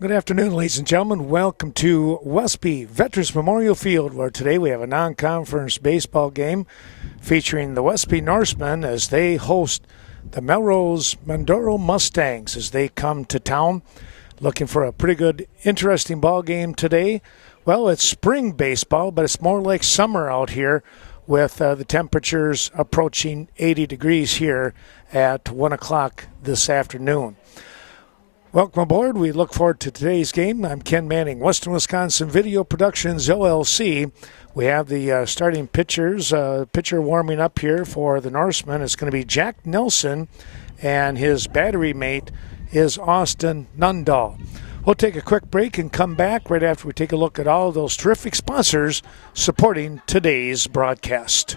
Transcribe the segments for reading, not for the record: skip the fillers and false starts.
Good afternoon, ladies and gentlemen. Welcome to Westby Veterans Memorial Field, where today we have a non-conference baseball game featuring the Westby Norsemen as they host the Melrose-Mendoro Mustangs as they come to town. Looking for a pretty good, interesting ball game today. Well, it's spring baseball, but it's more like summer out here with the temperatures approaching 80 degrees here at 1 o'clock this afternoon. Welcome aboard. We look forward to today's game. I'm Ken Manning, Western Wisconsin Video Productions, LLC. We have the starting pitchers. Pitcher warming up here for the Norsemen. It's going to be Jack Nelson, and his battery mate is Austin Nundahl. We'll take a quick break and come back right after we take a look at all of those terrific sponsors supporting today's broadcast.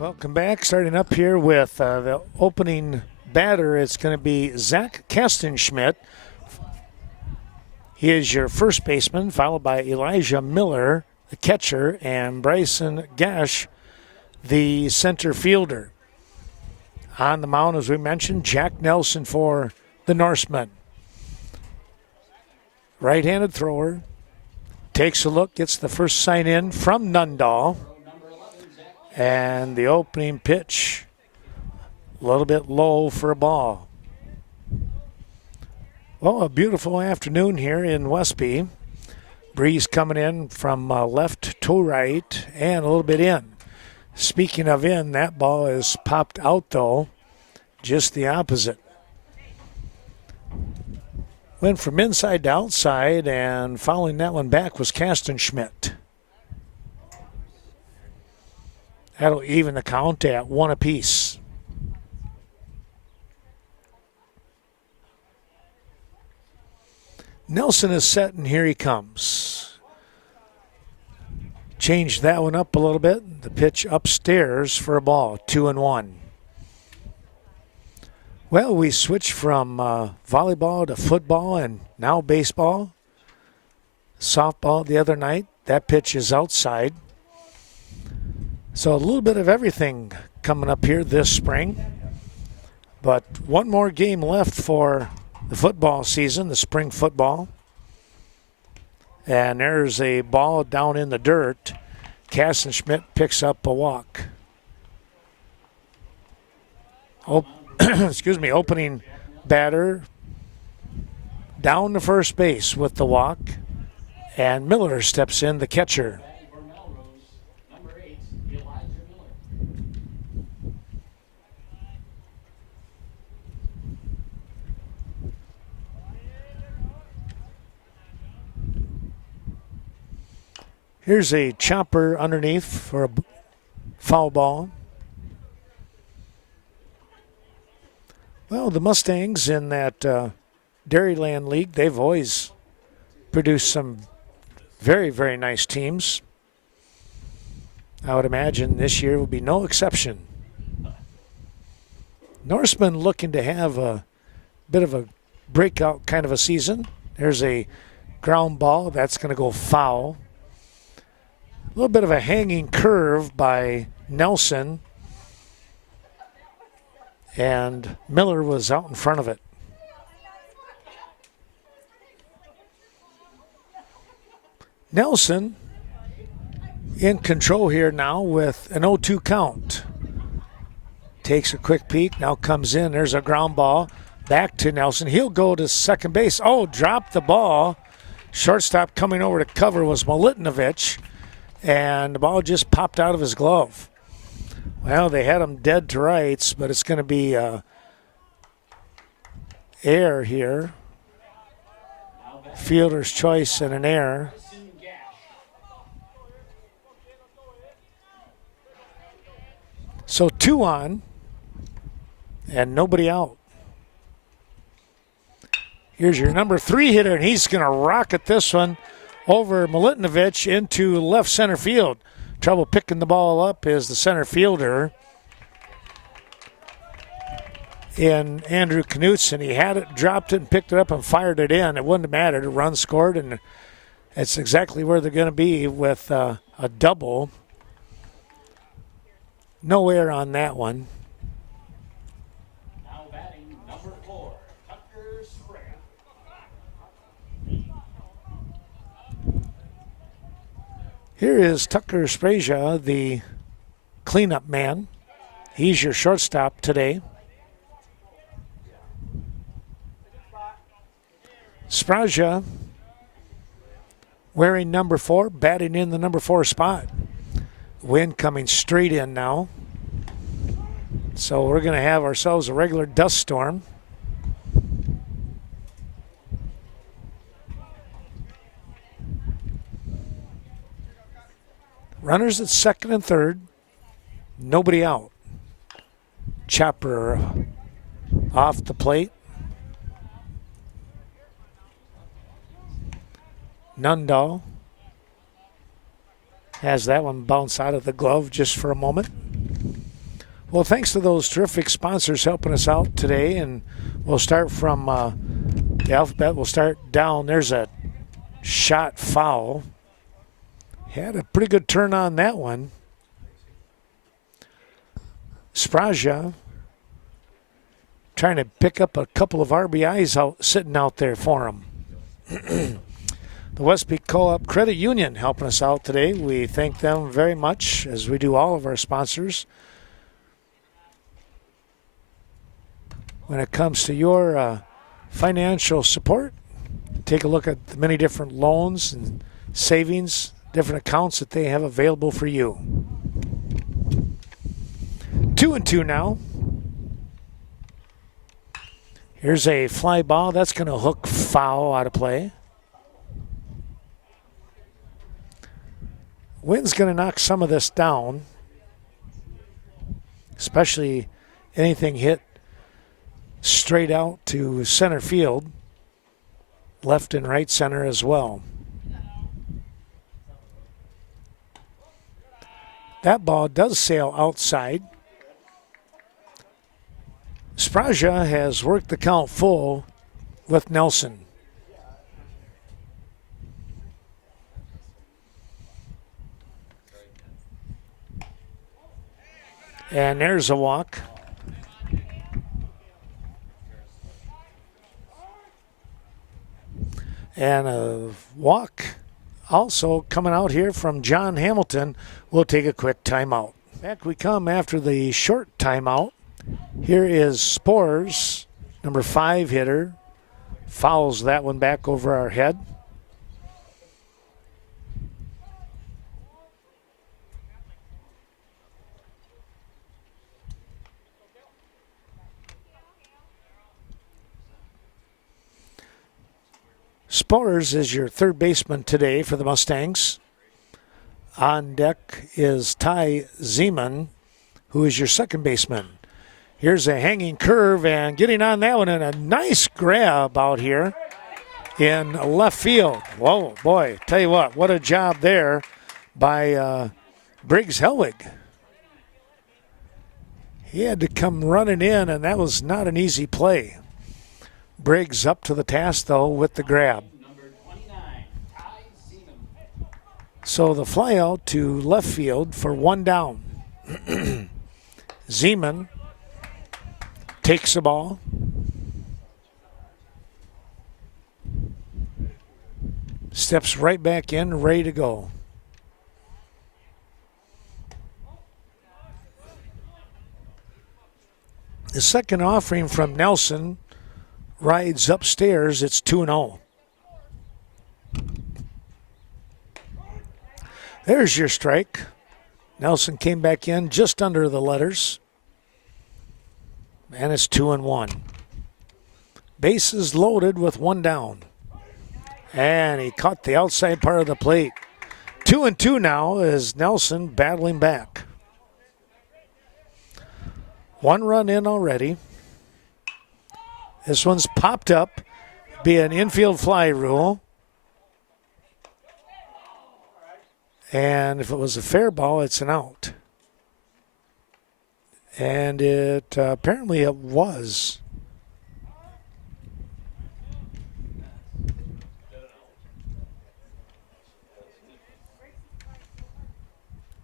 Welcome back. Starting up here with the opening batter, it's going to be Zach Kastenschmidt. He is your first baseman, followed by Elijah Miller, the catcher, and Bryson Gash, the center fielder. On the mound, as we mentioned, Jack Nelson for the Norsemen. Right-handed thrower. Takes a look, gets the first sign in from Nundahl. And the opening pitch, a little bit low for a ball. Well, a beautiful afternoon here in Westby. Breeze coming in from left to right and a little bit in. Speaking of in, that ball is popped out, though, just the opposite. Went from inside to outside, and fouling that one back was Kastenschmidt. That'll even the count at 1 apiece. Nelson is set, and here he comes. Changed that one up a little bit. The pitch upstairs for a ball, 2-1. Well, we switched from volleyball to football and now baseball. Softball the other night. That pitch is outside. So a little bit of everything coming up here this spring. But one more game left for the football season, the spring football. And there's a ball down in the dirt. Kastenschmidt picks up a walk. Opening batter down to first base with the walk. And Miller steps in, the catcher. Here's a chopper underneath for a foul ball. Well, the Mustangs in that Dairyland League, they've always produced some very, very nice teams. I would imagine this year will be no exception. Norseman looking to have a bit of a breakout kind of a season. There's a ground ball. That's going to go foul. A little bit of a hanging curve by Nelson. And Miller was out in front of it. Nelson in control here now with an 0-2 count. Takes a quick peek, now comes in. There's a ground ball back to Nelson. He'll go to second base. Oh, dropped the ball. Shortstop coming over to cover was Milutinovic, and the ball just popped out of his glove. Well, they had him dead to rights, but it's going to be error here. Fielder's choice and an error. So 2 on and nobody out. Here's your number 3 hitter, and he's going to rocket this one over Milutinovic into left center field. Trouble picking the ball up is the center fielder in Andrew Knutson. He had it, dropped it, and picked it up and fired it in. It wouldn't have mattered. A run scored, and it's exactly where they're going to be with a double. No error on that one. Now batting number 4, Tucker Sprague. Here is Tucker Sprague, the cleanup man. He's your shortstop today. Sprague wearing number 4, batting in the number 4 spot. Wind coming straight in now. So we're going to have ourselves a regular dust storm. Runners at second and third. Nobody out. Chopper off the plate. Nundahl has that one bounce out of the glove just for a moment. Well, thanks to those terrific sponsors helping us out today, and we'll start from the alphabet. We'll start down. There's a shot foul. Had a pretty good turn on that one. Sprague trying to pick up a couple of RBIs sitting out there for him. The Westby Co-op Credit Union helping us out today. We thank them very much, as we do all of our sponsors. When it comes to your financial support, take a look at the many different loans and savings, different accounts that they have available for you. 2-2 now. Here's a fly ball. That's going to hook foul out of play. Wind's going to knock some of this down, especially anything hit straight out to center field, left and right center as well. That ball does sail outside. Sprague has worked the count full with Nelson. And there's a walk. And a walk also coming out here from John Hamilton. We'll take a quick timeout. Back we come after the short timeout. Here is Spores, number 5 hitter. Fouls that one back over our head. Spores is your third baseman today for the Mustangs. On deck is Ty Zeman, who is your second baseman. Here's a hanging curve and getting on that one, and a nice grab out here in left field. Whoa, boy, tell you what a job there by Briggs Helwig. He had to come running in, and that was not an easy play. Briggs up to the task, though, with the grab. So the fly out to left field for one down. Zeman takes the ball. Steps right back in, ready to go. The second offering from Nelson rides upstairs. It's 2-0. There's your strike. Nelson came back in just under the letters. And it's 2-1. Bases loaded with one down. And he caught the outside part of the plate. 2-2 now as Nelson battling back. One run in already. This one's popped up. Be an infield fly rule. And if it was a fair ball, it's an out. And it apparently it was.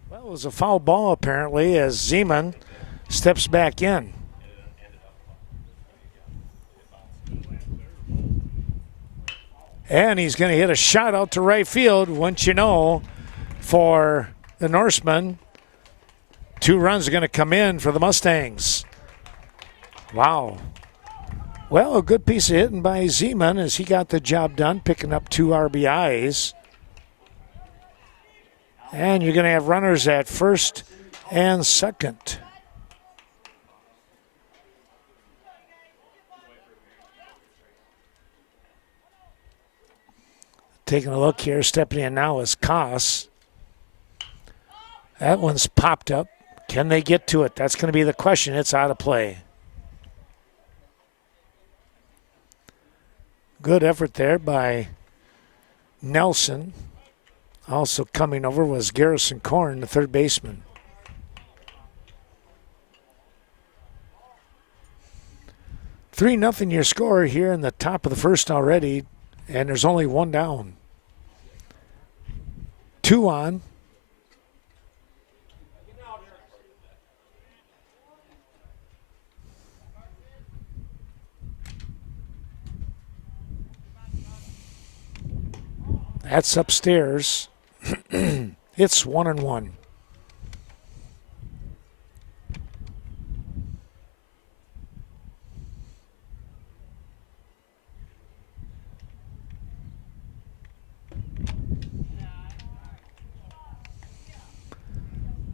Well, it was a foul ball apparently as Zeman steps back in. And he's going to hit a shot out to right field, wouldn't you know, for the Norsemen. 2 runs are going to come in for the Mustangs. Wow. Well, a good piece of hitting by Zeman as he got the job done, picking up 2 RBIs. And you're going to have runners at first and second. Taking a look here, stepping in now is Koss. That one's popped up. Can they get to it? That's going to be the question. It's out of play. Good effort there by Nelson. Also coming over was Garrison Korn, the third baseman. Three nothing your score here in the top of the first already, and there's only one down. 2 on. That's upstairs. It's 1-1.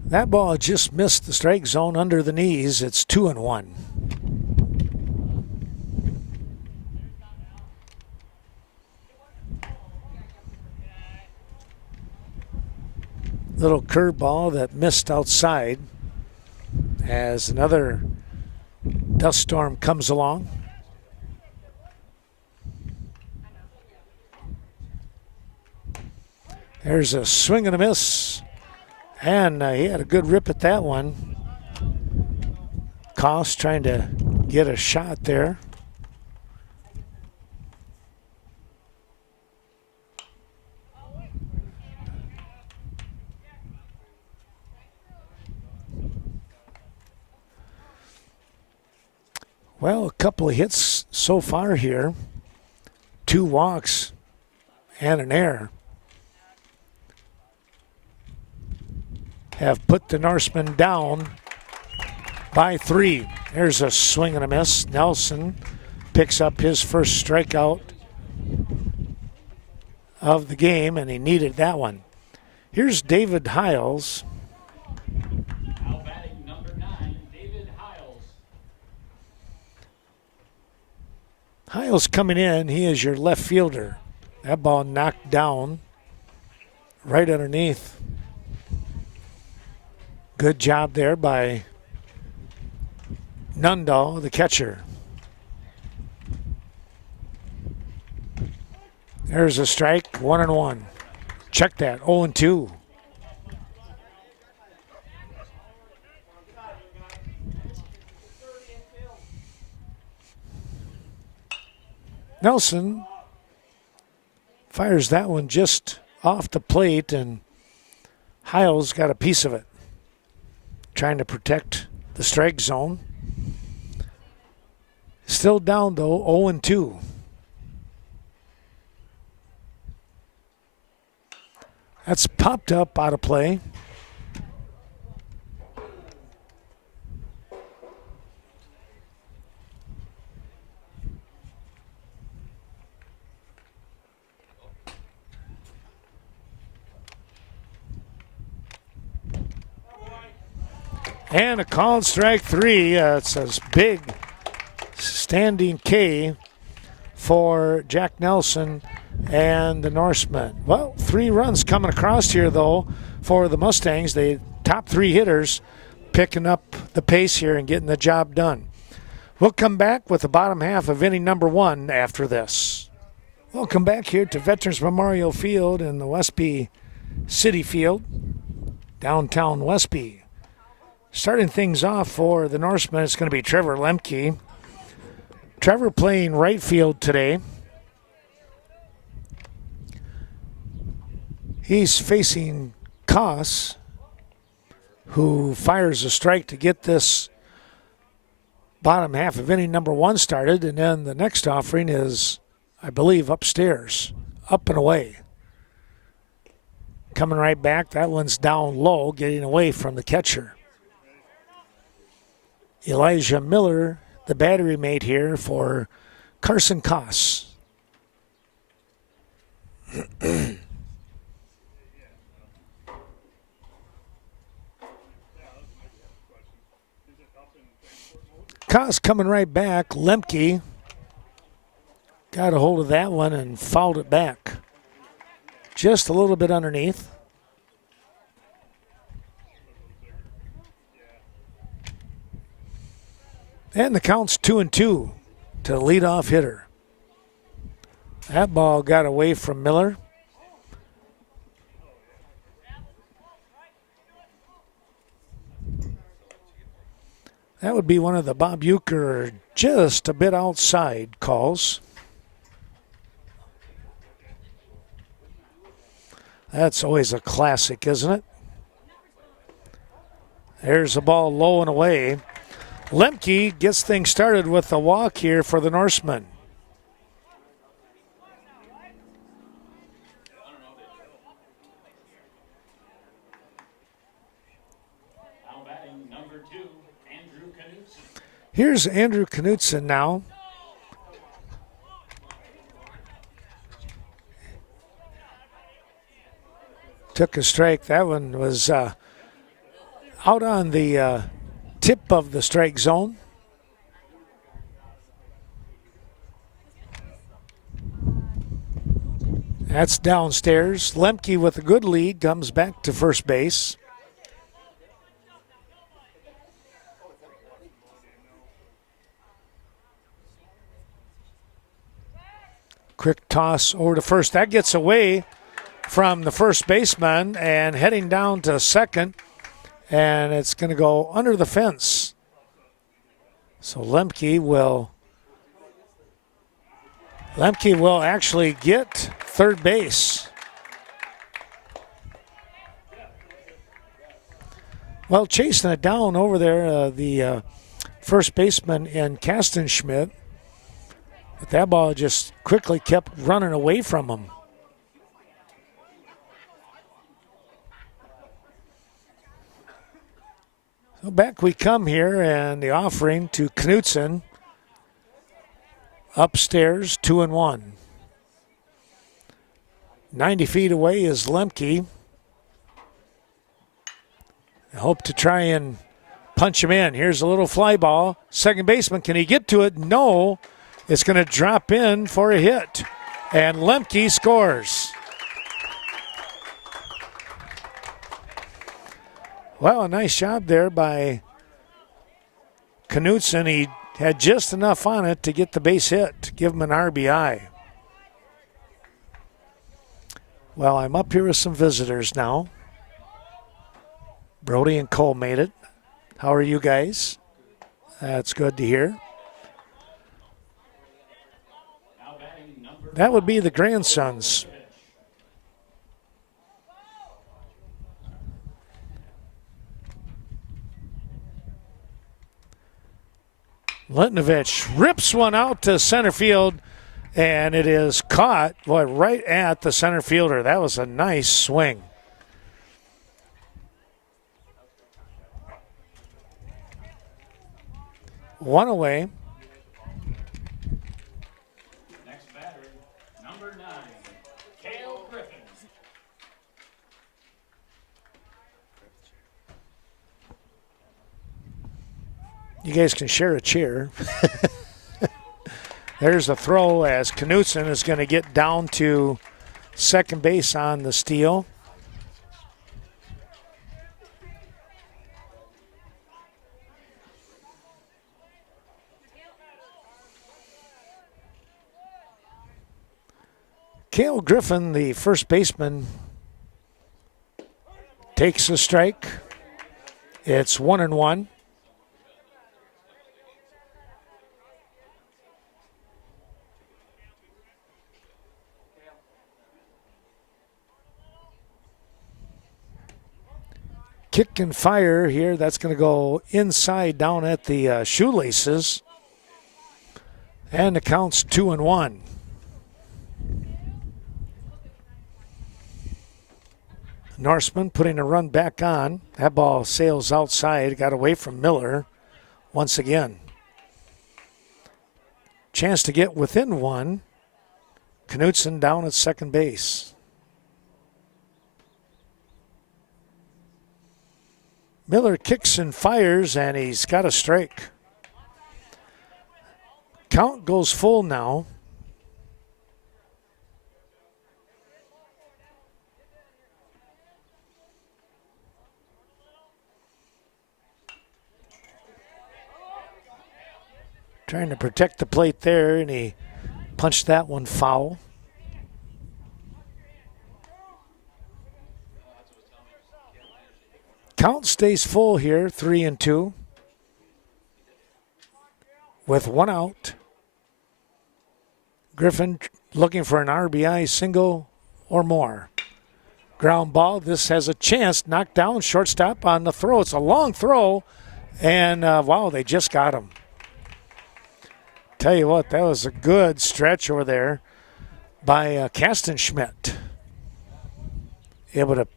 That ball just missed the strike zone under the knees. It's 2-1. Little curveball that missed outside as another dust storm comes along. There's a swing and a miss. And he had a good rip at that one. Koss trying to get a shot there. Well, a couple of hits so far here. 2 walks and an error have put the Norsemen down by 3. There's a swing and a miss. Nelson picks up his first strikeout of the game, and he needed that one. Here's David Hiles. Now batting number 9, David Hiles. Hiles coming in. He is your left fielder. That ball knocked down right underneath Good job there by Nundahl, the catcher. There's a strike, 1-1. Check that, 0-2. Nelson fires that one just off the plate, and Hiles got a piece of it, trying to protect the strike zone. Still down, though, 0-2. That's popped up out of play. And a called strike 3. It's a big standing K for Jack Nelson and the Norsemen. Well, 3 runs coming across here, though, for the Mustangs. The top 3 hitters picking up the pace here and getting the job done. We'll come back with the bottom half of inning number 1 after this. Welcome back here to Veterans Memorial Field in the Westby City Field, downtown Westby. Starting things off for the Norsemen, it's going to be Trevor Lemke. Trevor playing right field today. He's facing Koss, who fires a strike to get this bottom half of inning number 1 started. And then the next offering is, I believe, upstairs, up and away. Coming right back, that one's down low, getting away from the catcher. Elijah Miller, the battery mate here for Carson Koss. Koss coming right back. Lemke got a hold of that one and fouled it back. Just a little bit underneath. And the count's 2-2 to the leadoff hitter. That ball got away from Miller. That would be one of the Bob Euchre just a bit outside calls. That's always a classic, isn't it? There's the ball low and away. Lemke gets things started with a walk here for the Norsemen. Now batting number 2, Andrew Knutson. Here's Andrew Knutson now. Took a strike. That one was out on the tip of the strike zone. That's downstairs. Lemke with a good lead comes back to first base. Quick toss over to first. That gets away from the first baseman and heading down to second. And it's going to go under the fence. So Lemke will actually get third base. Well, chasing it down over there, the first baseman in Kastenschmidt. But that ball just quickly kept running away from him. So back we come here, and the offering to Knutson. Upstairs, 2-1. 90 feet away is Lemke. I hope to try and punch him in. Here's a little fly ball. Second baseman, can he get to it? No. It's going to drop in for a hit. And Lemke scores. Well, a nice job there by Knutson. He had just enough on it to get the base hit, to give him an RBI. Well, I'm up here with some visitors now. Brody and Cole made it. How are you guys? That's good to hear. That would be the grandsons. Litnovich rips one out to center field, and it is caught right at the center fielder. That was a nice swing. One away. Next batter, number 9, Cale Griffin. You guys can share a chair. There's a throw as Knutson is going to get down to second base on the steal. Cale Griffin, the first baseman, takes a strike. It's 1-1. Kick and fire here. That's going to go inside down at the shoelaces. And the count's 2-1. Norseman putting a run back on. That ball sails outside. Got away from Miller once again. Chance to get within one. Knutson down at second base. Miller kicks and fires, and he's got a strike. Count goes full now. Trying to protect the plate there, and he punched that one foul. Count stays full here, 3-2. With one out. Griffin looking for an RBI single or more. Ground ball. This has a chance. Knocked down, shortstop on the throw. It's a long throw. And, wow, they just got him. Tell you what, that was a good stretch over there by Kastenschmidt. Able to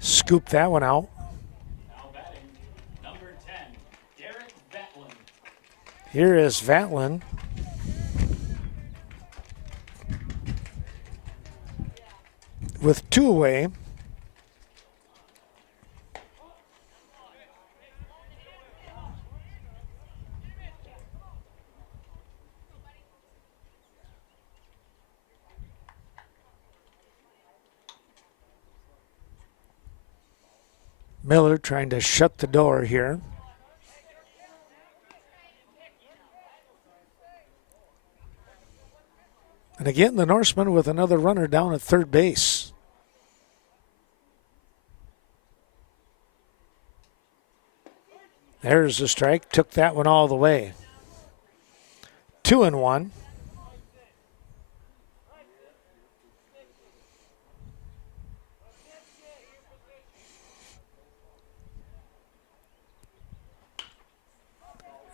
scoop that one out. Now batting, number 10, Derek Vatlin. Here is Vatlin. With two away. Miller trying to shut the door here. And again, the Norseman with another runner down at third base. There's the strike. Took that one all the way. 2-1.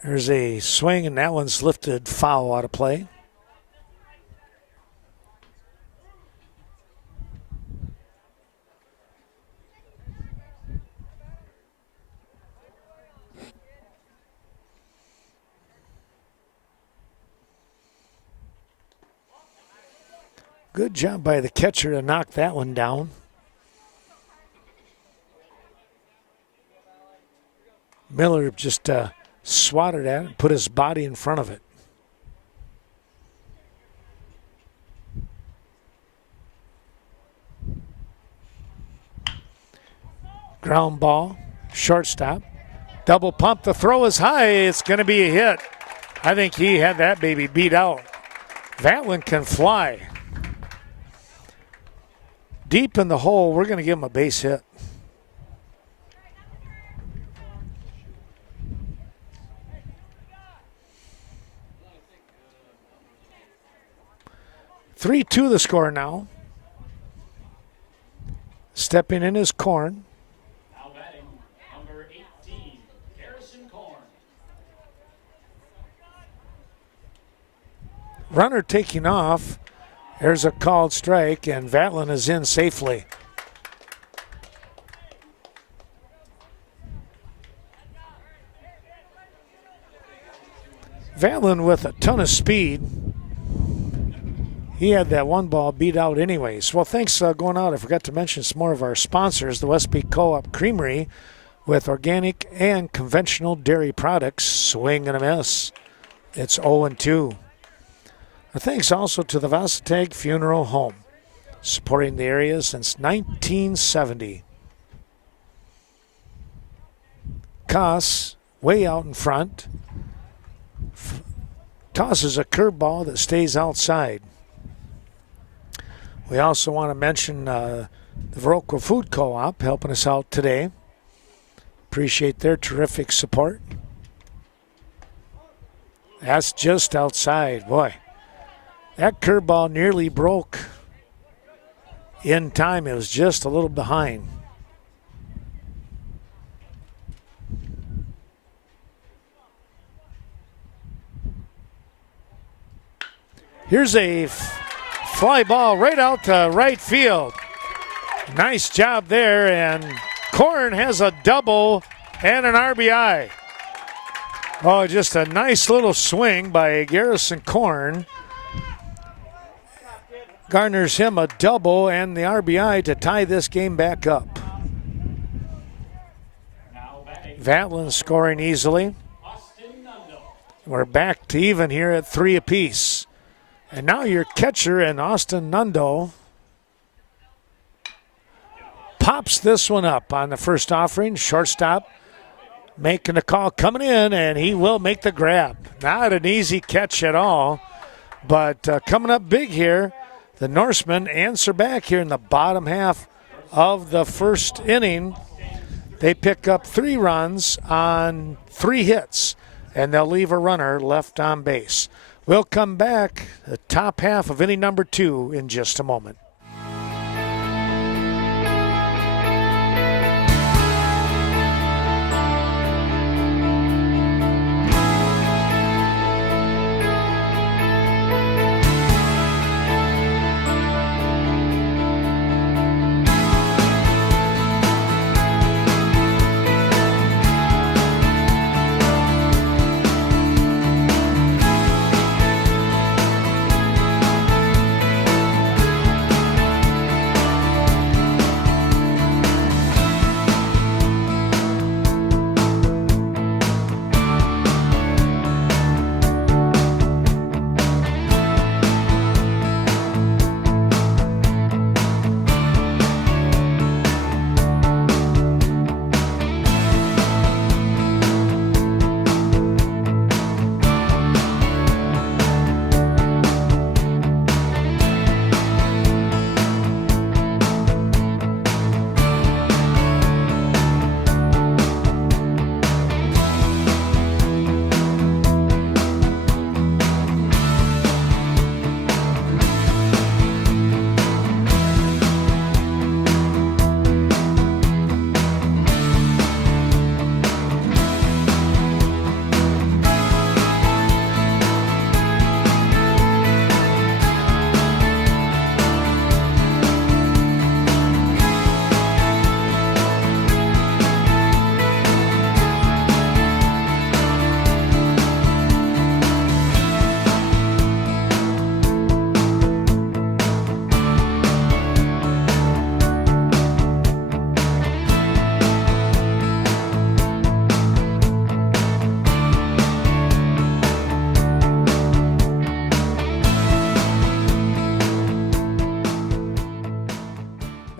There's a swing, and that one's lifted foul out of play. Good job by the catcher to knock that one down. Miller just swatted at it and put his body in front of it. Ground ball, shortstop. Double pump. The throw is high. It's going to be a hit. I think he had that baby beat out. That one can fly. Deep in the hole, we're going to give him a base hit. (3-2) the score now. Stepping in is Korn. Now batting, number 18, Harrison Korn. Runner taking off. There's a called strike, and Vatlin is in safely. Vatlin with a ton of speed. He had that one ball beat out anyways. Well, thanks going out. I forgot to mention some more of our sponsors. The Westby Co-op Creamery with organic and conventional dairy products. Swing and a miss. It's 0-2. Thanks also to the Varsity Funeral Home, supporting the area since 1970. Koss way out in front. Tosses a curveball that stays outside. We also want to mention the Viroqua Food Co-op helping us out today. Appreciate their terrific support. That's just outside. Boy, that curveball nearly broke in time. It was just a little behind. Here's a fly ball right out to right field. Nice job there, and Korn has a double and an RBI. Oh, just a nice little swing by Garrison Korn. Garners him a double and the RBI to tie this game back up. Vatlin scoring easily. We're back to even here at 3 apiece. And now your catcher and Austin Nundo pops this one up on the first offering. Shortstop making the call, coming in, and he will make the grab. Not an easy catch at all, but coming up big here. The Norsemen answer back here in the bottom half of the first inning. They pick up 3 runs on 3 hits, and they'll leave a runner left on base. We'll come back the top half of inning number 2 in just a moment.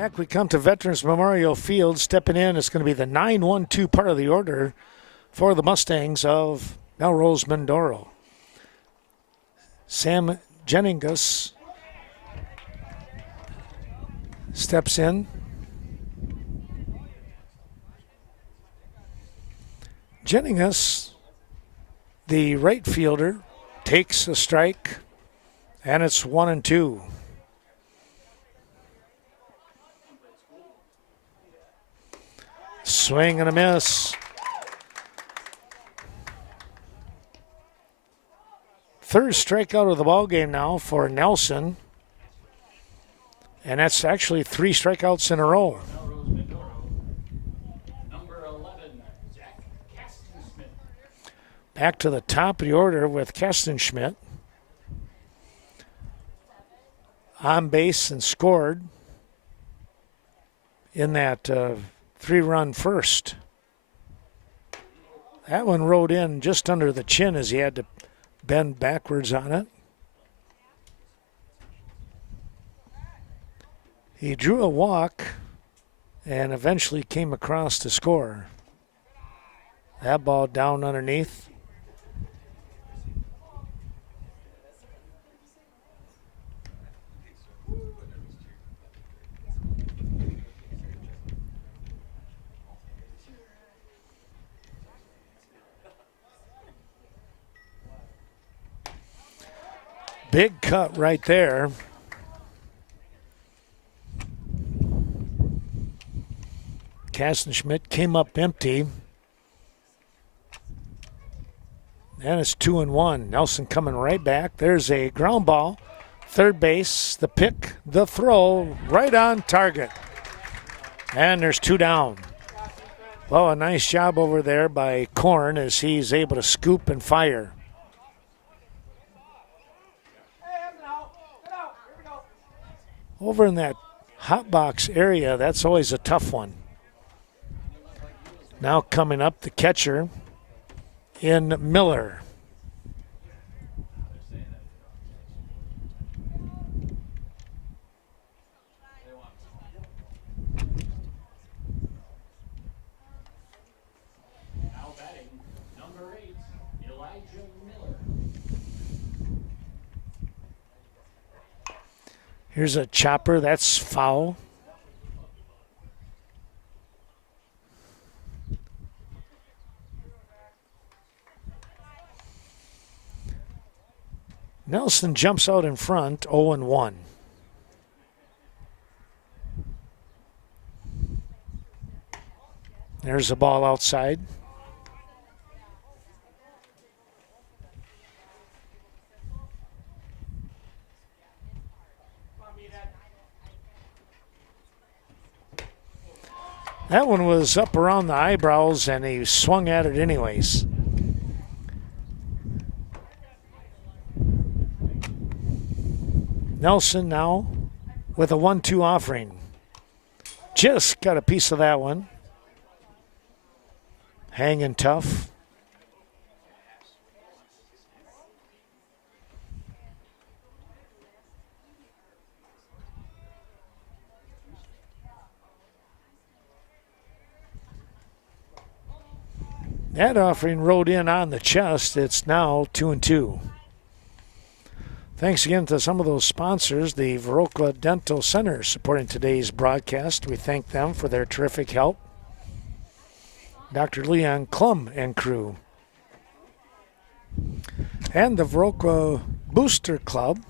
Back we come to Veterans Memorial Field. Stepping in, it's going to be the 9-1-2 part of the order for the Mustangs of Melrose-Mendoro. Sam Jennings steps in. Jennings, the right fielder, takes a strike, and it's 1-2. Swing and a miss. Third strikeout of the ball game now for Nelson. And that's actually 3 strikeouts in a row. Melrose-Mindoro. Number 11, Zach Kastenschmidt. Back to the top of the order with Kastenschmidt. On base and scored in that 3-run first. That one rode in just under the chin as he had to bend backwards on it. He drew a walk and eventually came across to score. That ball down underneath. Big cut right there. Kastenschmidt came up empty. And it's 2-1. Nelson coming right back. There's a ground ball. Third base, the pick, the throw, right on target. And there's 2 down. Well, a nice job over there by Korn as he's able to scoop and fire. Over in that hot box area, that's always a tough one. Now coming up, the catcher in Miller. Now batting, number 8, Elijah Miller. Here's a chopper, that's foul. Nelson jumps out in front, 0-1. There's the ball outside. That one was up around the eyebrows, and he swung at it anyways. Nelson now with a 1-2 offering. Just got a piece of that one. Hanging tough. That offering rode in on the chest. It's now 2-2. Thanks again to some of those sponsors, the Viroqua Dental Center supporting today's broadcast. We thank them for their terrific help. Dr. Leon Klum and crew. And the Viroqua Booster Club,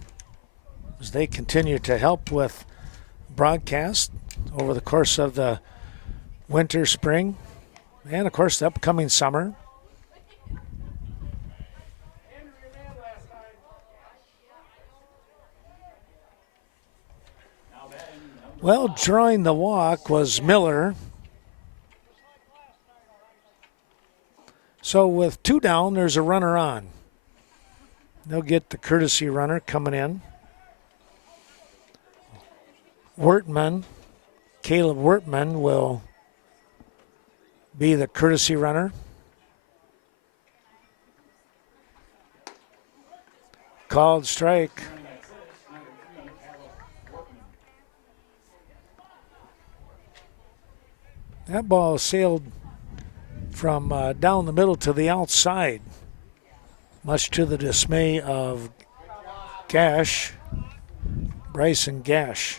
as they continue to help with broadcast over the course of the winter, spring, and of course the upcoming summer. Well, drawing the walk was Miller. So with 2 down, there's a runner on. They'll get the courtesy runner coming in. Wertman, Caleb Wertman will be the courtesy runner. Called strike. That ball sailed from down the middle to the outside, much to the dismay of Gash, Bryson Gash.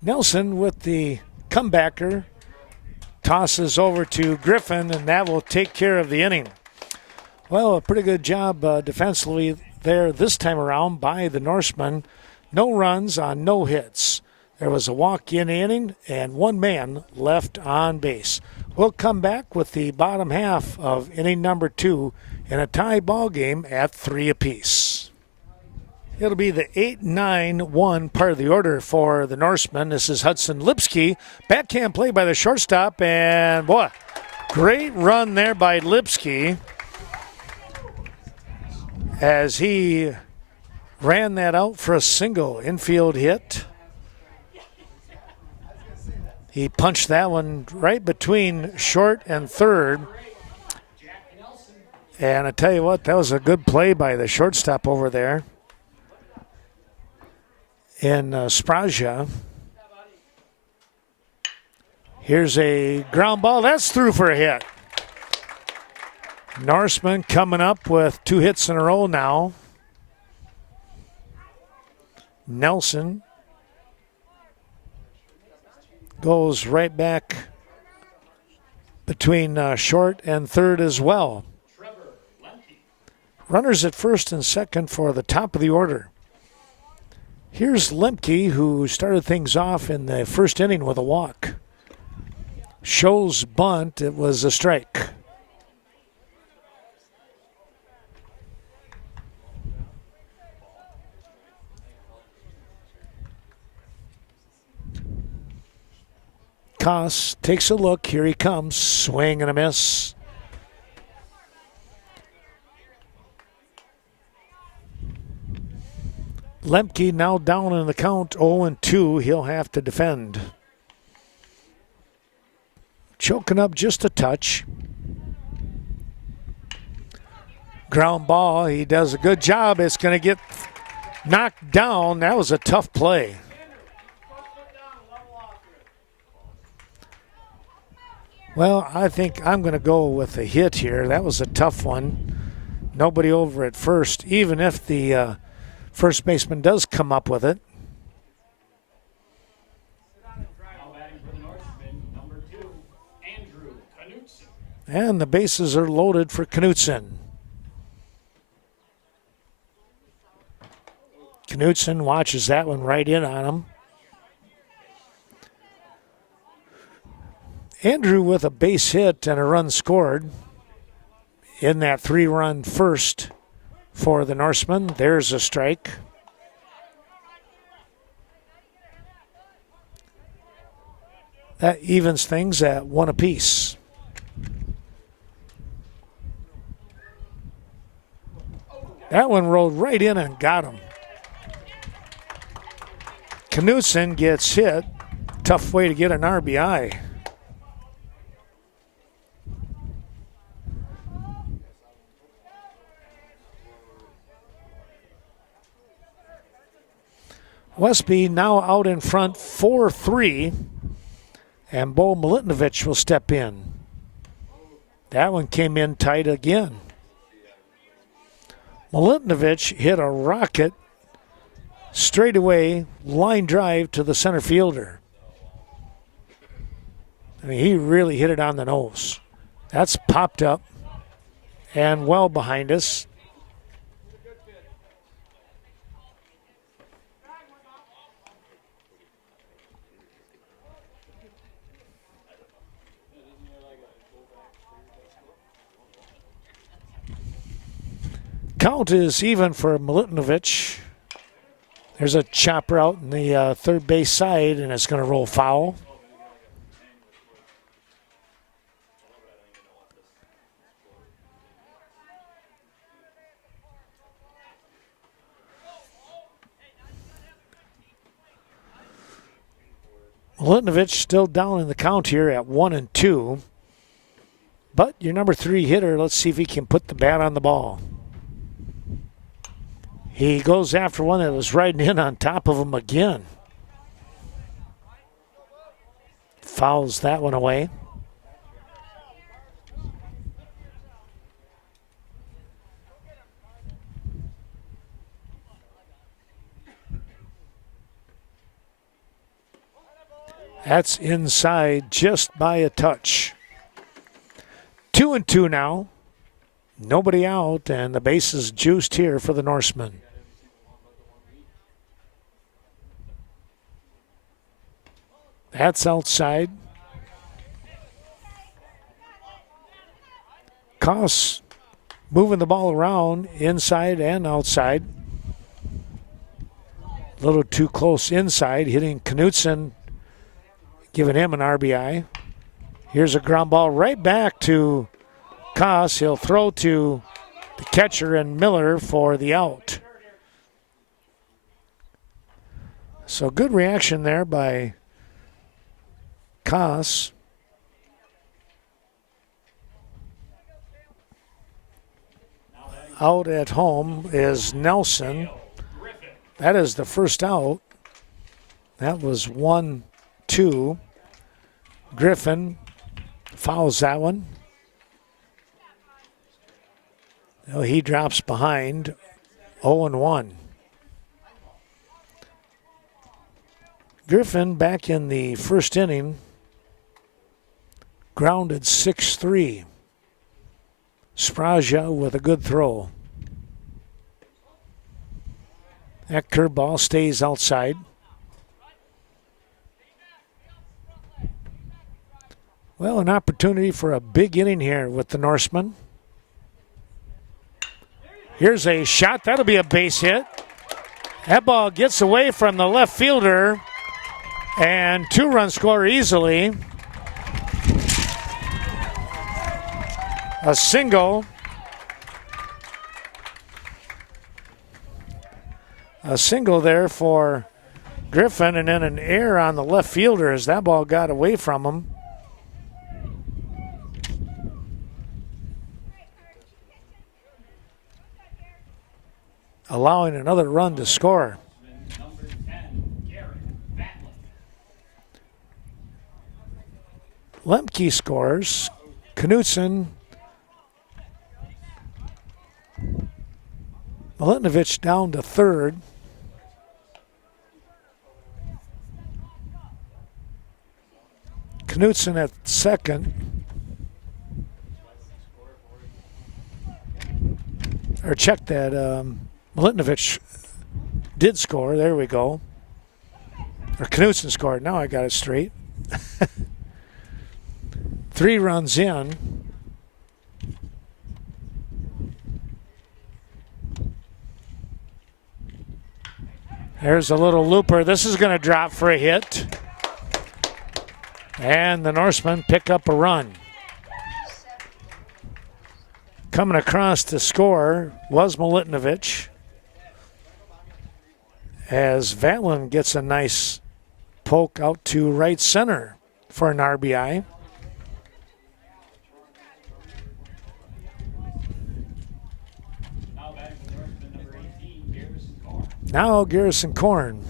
Nelson with the comebacker tosses over to Griffin, and that will take care of the inning. Well, a pretty good job defensively there this time around by the Norsemen. No runs on no hits. There was a walk in the inning and one man left on base. We'll come back with the bottom half of inning number 2 in a tie ball game at 3 apiece. It'll be the 8-9-1 part of the order for the Norsemen. This is Hudson Lipsky. Backhand play by the shortstop, and boy, great run there by Lipsky as he ran that out for a single infield hit. He punched that one right between short and third. And I tell you what, that was a good play by the shortstop over there in Spraja. Here's a ground ball. That's through for a hit. Norseman coming up with 2 hits in a row now. Nelson goes right back between short and third as well. Runners at first and second for the top of the order. Here's Lemke, who started things off in the first inning with a walk. Shows bunt. It was a strike. Koss takes a look. Here he comes. Swing and a miss. Lemke now down in the count, 0-2. He'll have to defend. Choking up just a touch. Ground ball. He does a good job. It's going to get knocked down. That was a tough play. Well, I think I'm going to go with a hit here. That was a tough one. Nobody over at first, even if the first baseman does come up with it. Now batting for the Norsemen, number 2, Andrew Knutson. And the bases are loaded for Knutson. Knutson watches that one right in on him. Andrew with a base hit and a run scored in that 3-run first for the Norsemen. There's a strike. That evens things at 1 apiece. That one rolled right in and got him. Knutson gets hit. Tough way to get an RBI. Westby now out in front 4-3, and Bo Milutinovic will step in. That one came in tight again. Milutinovic hit a rocket straightaway line drive to the center fielder. I mean, he really hit it on the nose. That's popped up and well behind us. Count is even for Milutinovic. There's a chopper out in the third base side, and it's going to roll foul. Milutinovic still down in the count here at 1-2. But your number 3 hitter, let's see if he can put the bat on the ball. He goes after one that was riding in on top of him again. Fouls that one away. That's inside just by a touch. 2-2 now. Nobody out, and the base is juiced here for the Norsemen. That's outside. Koss moving the ball around inside and outside. A little too close inside, hitting Knutson, giving him an RBI. Here's a ground ball right back to Koss. He'll throw to the catcher and Miller for the out. So good reaction there by Koss. Out at home is Nelson. That is the first out. That was 1-2. Griffin fouls that one. Well, he drops behind 0-1. Griffin back in the first inning grounded 6-3. Spraja with a good throw. That curveball stays outside. Well, an opportunity for a big inning here with the Norsemen. Here's a shot. That'll be a base hit. That ball gets away from the left fielder, and 2-run score easily. A single. A single there for Griffin, and then an error on the left fielder as that ball got away from him. Allowing another run to score. Lemke scores. Knutson. Miletinovich down to third. Knutson at second. Or check that. Miletinovich did score. There we go. Or Knutson scored. Now I got it straight. 3 runs in. There's a little looper. This is going to drop for a hit. And the Norsemen pick up a run. Coming across to score was Miletinovich, as Vatlin gets a nice poke out to right center for an RBI. Now Garrison Korn.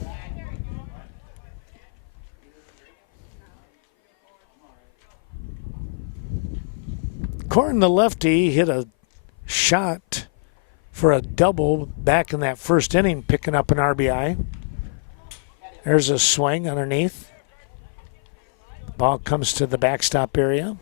Korn, the lefty, hit a shot for a double back in that first inning, picking up an RBI. There's a swing underneath. Ball comes to the backstop area.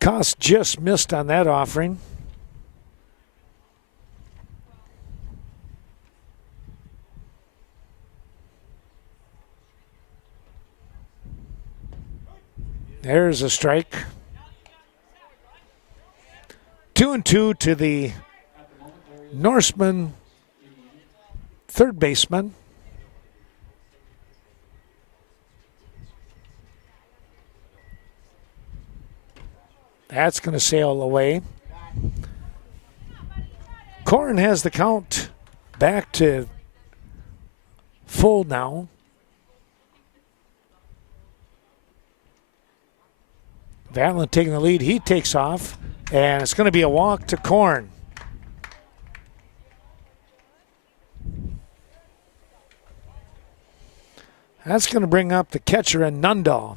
Koss just missed on that offering. There's a strike. 2-2 to the Norseman third baseman. That's going to sail away. Corn has the count back to full now. Valen taking the lead. He takes off, and it's going to be a walk to Corn. That's going to bring up the catcher in Nundahl.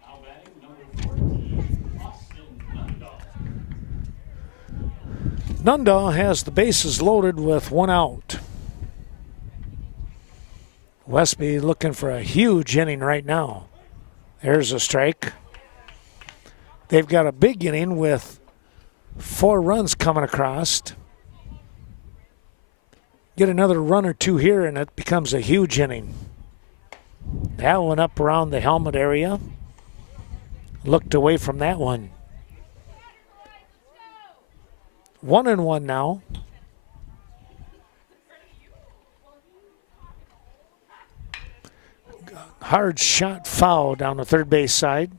Now batting number 14, Austin Nundahl. Nundahl has the bases loaded with one out. Westby looking for a huge inning right now. There's a strike. They've got a big inning with 4 runs coming across. Get another run or two here and it becomes a huge inning. That one up around the helmet area. Looked away from that one. 1-1 now. Hard shot foul down the third base side.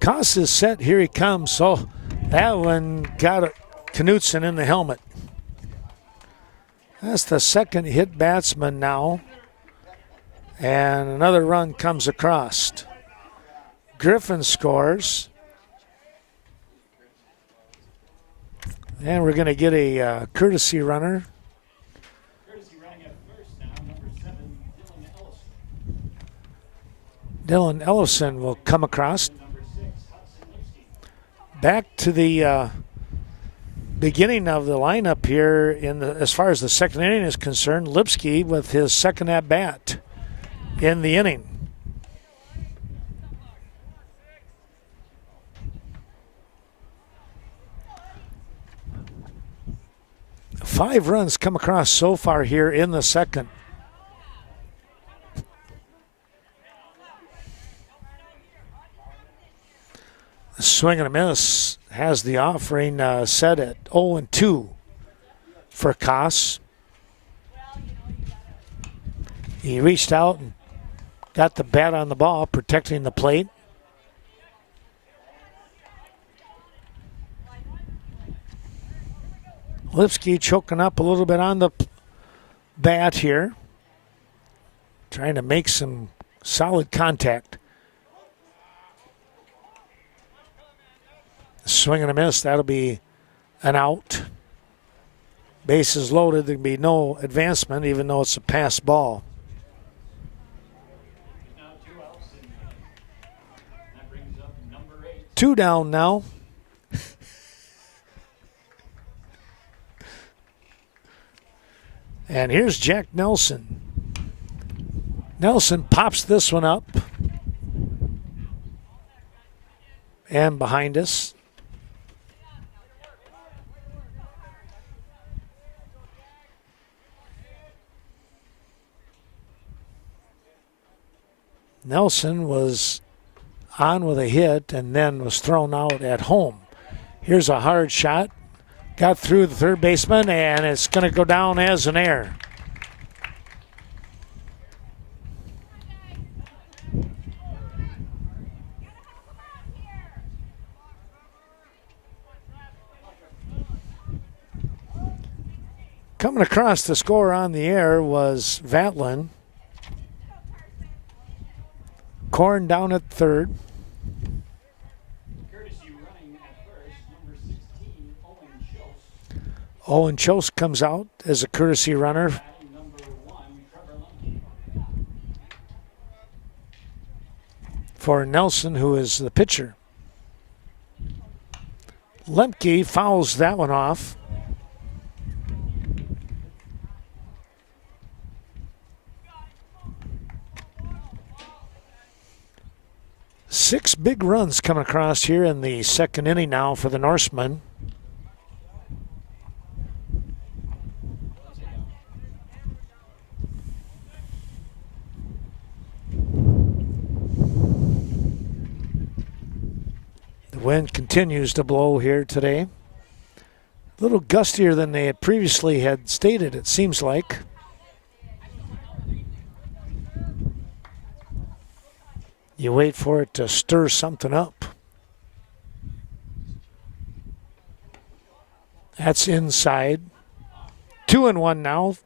Koss is set. Here he comes. So that one got Knutson in the helmet. That's the second hit batsman now. And another run comes across. Griffin scores. And we're going to get a courtesy runner. Courtesy running at first now, number 7, Dylan Ellison will come across. number 6, Hudson Lipsky. Back to the beginning of the lineup here as far as the second inning is concerned. Lipsky with his second at bat in the inning. Five runs come across so far here in the second. Swing and a miss has the offering set at 0-2 for Koss. He reached out and got the bat on the ball, protecting the plate. Lipsky choking up a little bit on the bat here, trying to make some solid contact. Swing and a miss, that'll be an out. Bases loaded, there'll be no advancement even though it's a pass ball. Now 2 outs, and that brings up number 8. 2 down now. And here's Jack Nelson. Nelson pops this one up. And behind us. Nelson was on with a hit and then was thrown out at home. Here's a hard shot. Got through the third baseman, and it's going to go down as an error. Coming across the score on the air was Vatlin. Korn down at third. Courtesy running at first, number 16, Owen Schultz. Owen Schultz comes out as a courtesy runner. Batting number 1, Trevor Lemke. For Nelson, who is the pitcher. Lemke fouls that one off. Six big runs coming across here in the second inning now for the Norsemen. Wind continues to blow here today. A little gustier than they had previously had stated, it seems like. You wait for it to stir something up. That's inside. 2-1 now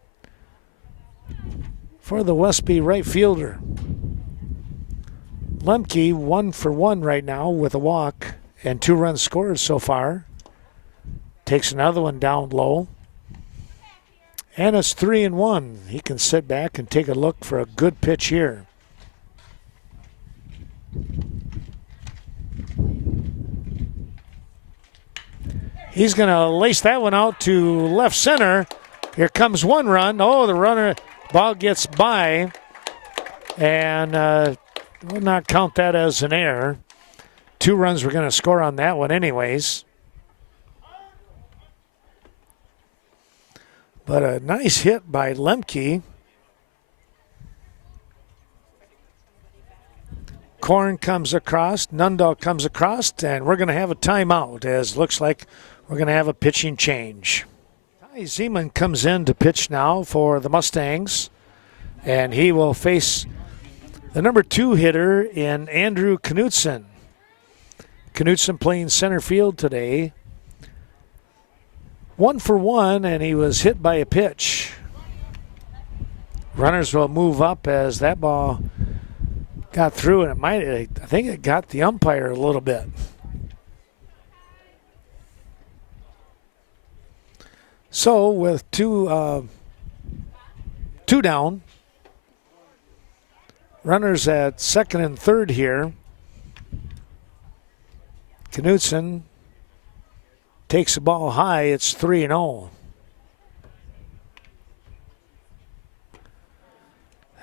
for the Westby right fielder. Lemke 1 for 1 right now with a walk and 2 runs scored so far. Takes another one down low. And it's 3-1. He can sit back and take a look for a good pitch here. He's going to lace that one out to left center. Here comes one run. Oh, the runner ball gets by. And we'll not count that as an error. 2 runs we're going to score on that one anyways. But a nice hit by Lemke. Korn comes across, Nundahl comes across, and we're going to have a timeout as looks like we're going to have a pitching change. Ty Zeman comes in to pitch now for the Mustangs, and he will face the number 2 hitter in Andrew Knutson. Knutson playing center field today. 1 for 1, and he was hit by a pitch. Runners will move up as that ball got through, and I think it got the umpire a little bit. So with two down, runners at second and third here. Knutson takes the ball high. It's 3-0.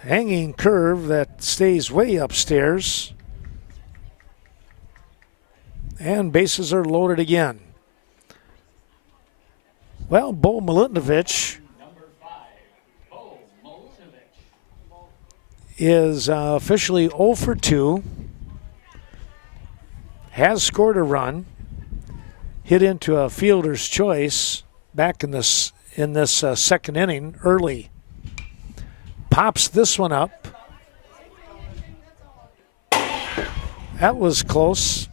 Hanging curve that stays way upstairs. And bases are loaded again. Well, Bo Milutinovic is officially 0 for 2. Has scored a run. Hit into a fielder's choice back in this second inning early. Pops this one up. That was close.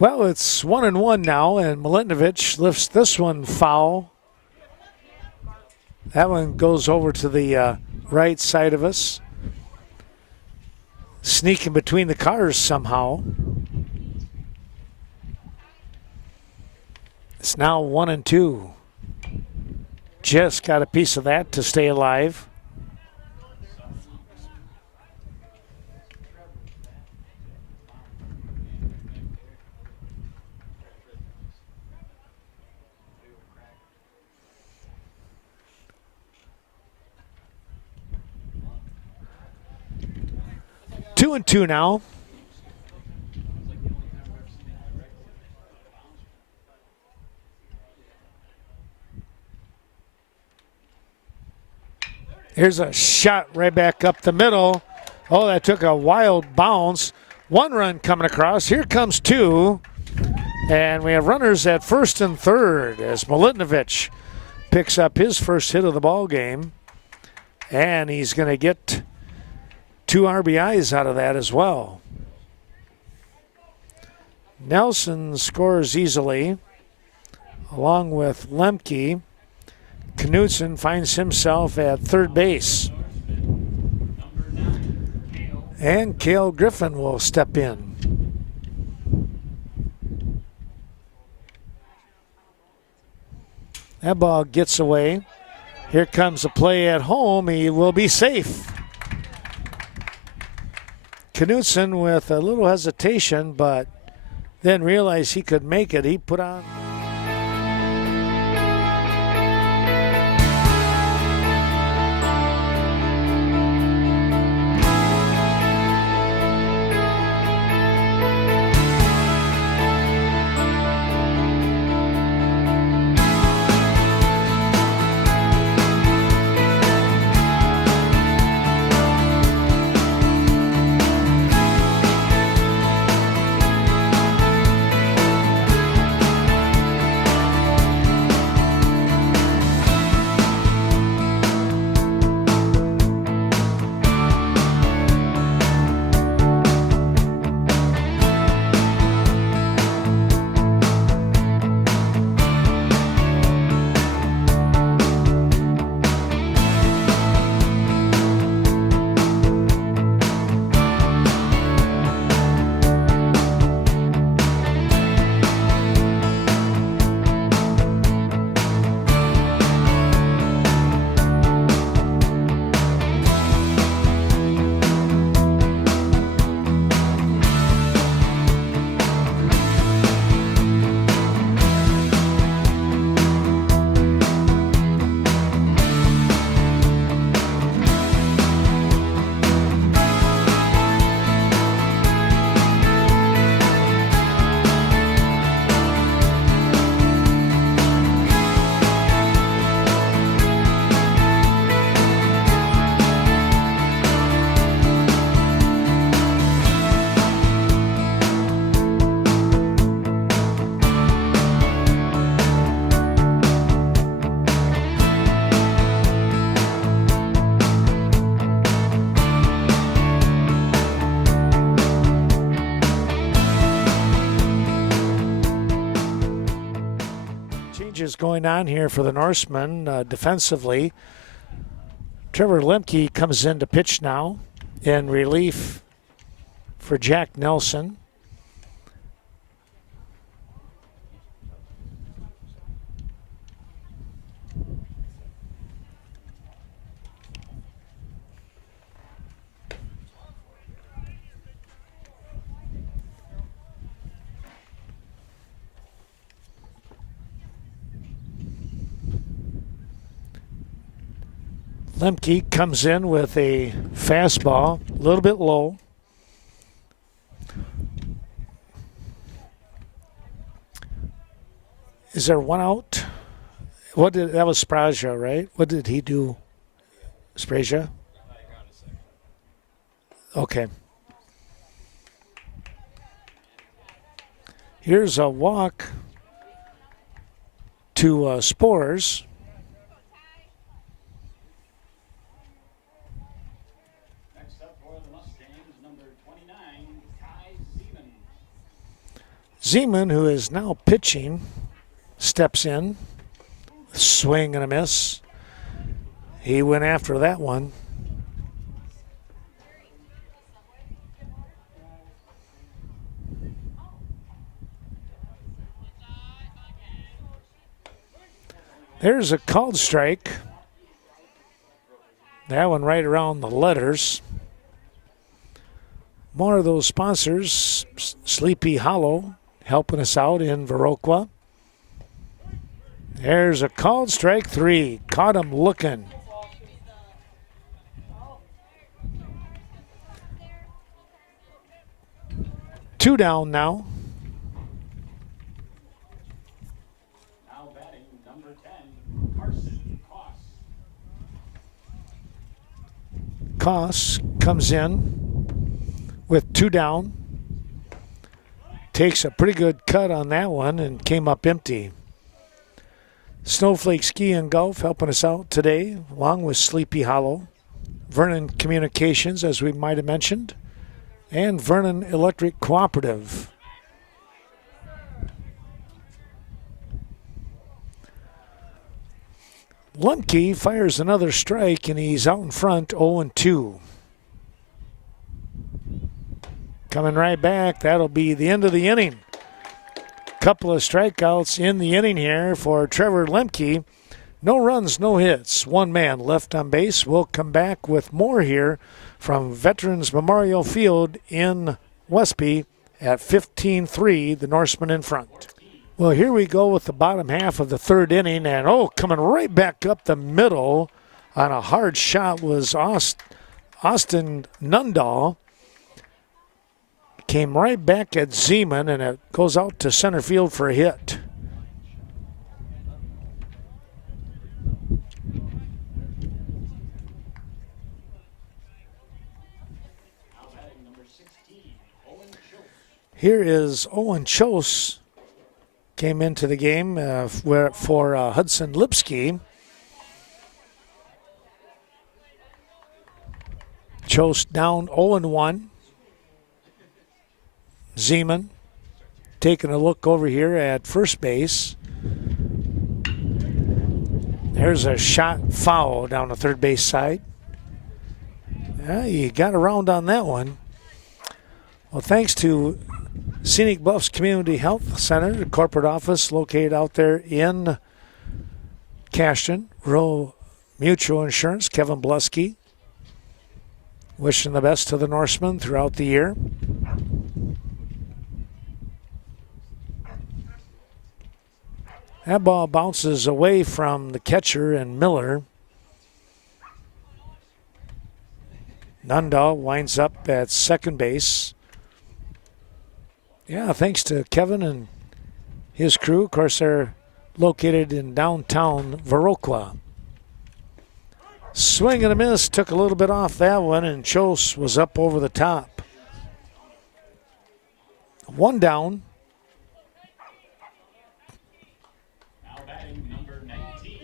Well, it's 1-1 now, and Milutinovic lifts this one foul. That one goes over to the right side of us. Sneaking between the cars somehow. It's now 1-2. Just got a piece of that to stay alive. Two and two now. Here's a shot right back up the middle. Oh, that took a wild bounce. 1 run coming across. Here comes 2. And we have runners at first and third as Milutinovic picks up his first hit of the ball game. And he's going to get 2 RBIs out of that as well. Nelson scores easily along with Lemke. Knutson finds himself at third base. And Cale Griffin will step in. That ball gets away. Here comes a play at home. He will be safe. Knutson with a little hesitation, but then realized he could make it. He put on. going on here for the Norsemen defensively. Trevor Lemke comes in to pitch now in relief for Jack Nelson. Lemke comes in with a fastball, a little bit low. Is there one out? That was Spraja, right? What did he do? Spraja? Okay. Here's a walk to Spores. Next up for the Mustangs, number 29, Ty Zeman. Zeman, who is now pitching, steps in. Swing and a miss. He went after that one. There's a called strike. That one right around the letters. More of those sponsors, Sleepy Hollow, helping us out in Viroqua. There's a called strike 3. Caught him looking. Two down now. Now batting, number 10, Carson Koss. Koss comes in with 2 down. Takes a pretty good cut on that one and came up empty. Snowflake Ski and Golf helping us out today, along with Sleepy Hollow, Vernon Communications, as we might have mentioned, and Vernon Electric Cooperative. Lemke fires another strike, and he's out in front, 0-2. Coming right back, that'll be the end of the inning. Couple of strikeouts in the inning here for Trevor Lemke. No runs, no hits. One man left on base. We'll come back with more here from Veterans Memorial Field in Westby at 15-3, the Norsemen in front. Well, here we go with the bottom half of the third inning, and coming right back up the middle on a hard shot was Austin Nundahl. Came right back at Zeman, and it goes out to center field for a hit. Here is Owen Chose. Came into the game for Hudson Lipsky. Chose down 0-1. Zeman taking a look over here at first base. There's a shot foul down the third base side. Yeah, you got around on that one. Well, thanks to Scenic Bluffs Community Health Center, the corporate office located out there in Cashton, Rural Mutual Insurance, Kevin Blusky. Wishing the best to the Norsemen throughout the year. That ball bounces away from the catcher and Miller. Nundahl winds up at second base. Yeah, thanks to Kevin and his crew. Of course, they're located in downtown Viroqua. Swing and a miss. Took a little bit off that one, and Chose was up over the top. One down. Now batting, number 19,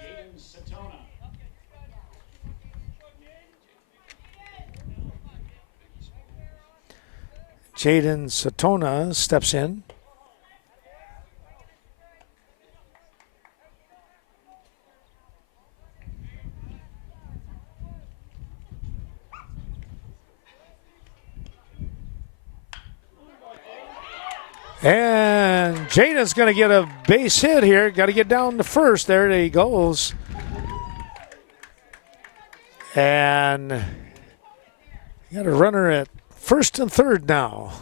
Jaden Satona. Jaden Satona steps in. And Jaden's going to get a base hit here. Got to get down to first. There he goes. And got a runner at first and third now.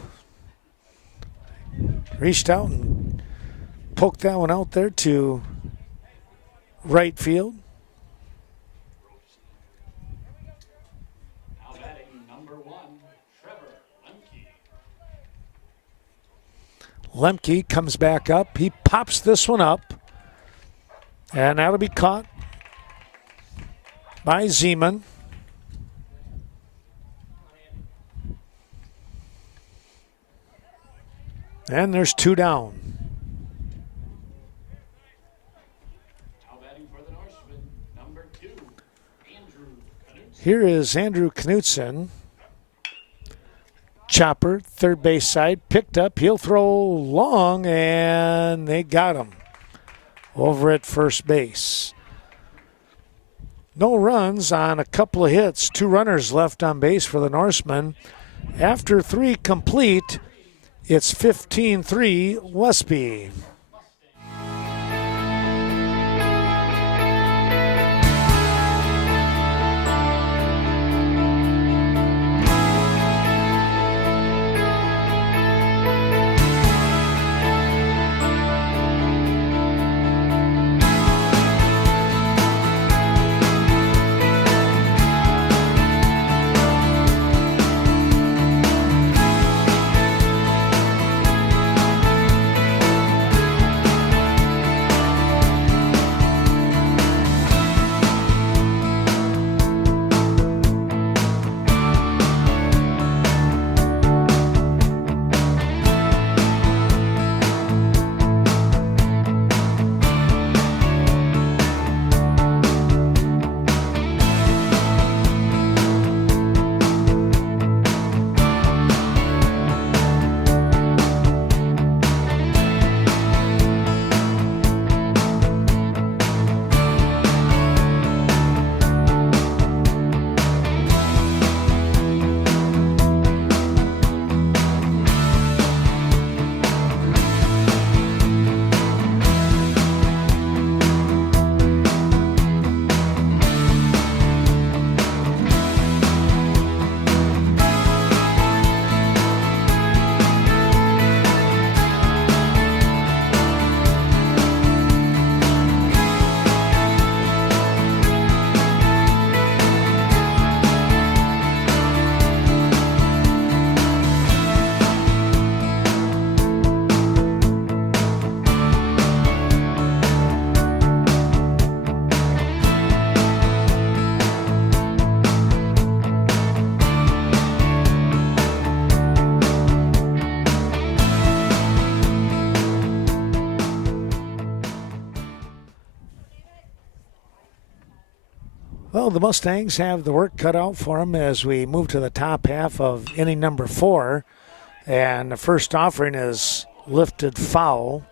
Reached out and poked that one out there to right field. Now batting number 1, Trevor Lemke. Lemke comes back up. He pops this one up. And that'll be caught by Zeman. And there's 2 down. Now batting for the Norseman, number 2, Andrew Knudsen. Here is Andrew Knudsen. Chopper, third base side, picked up. He'll throw long, and they got him over at first base. No runs on a couple of hits. 2 runners left on base for the Norsemen. After 3 complete, it's 15-3 Westby. Well, the Mustangs have the work cut out for them as we move to the top half of inning number 4. And the first offering is lifted foul.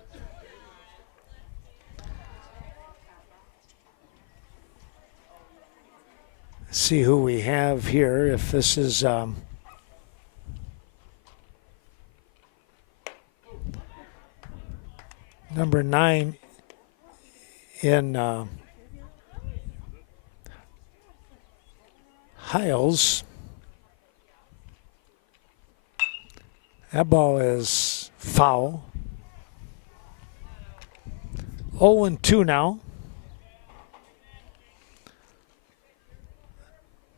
Let's see who we have here. If this is number 9 in Hiles. That ball is foul. 0-2 now.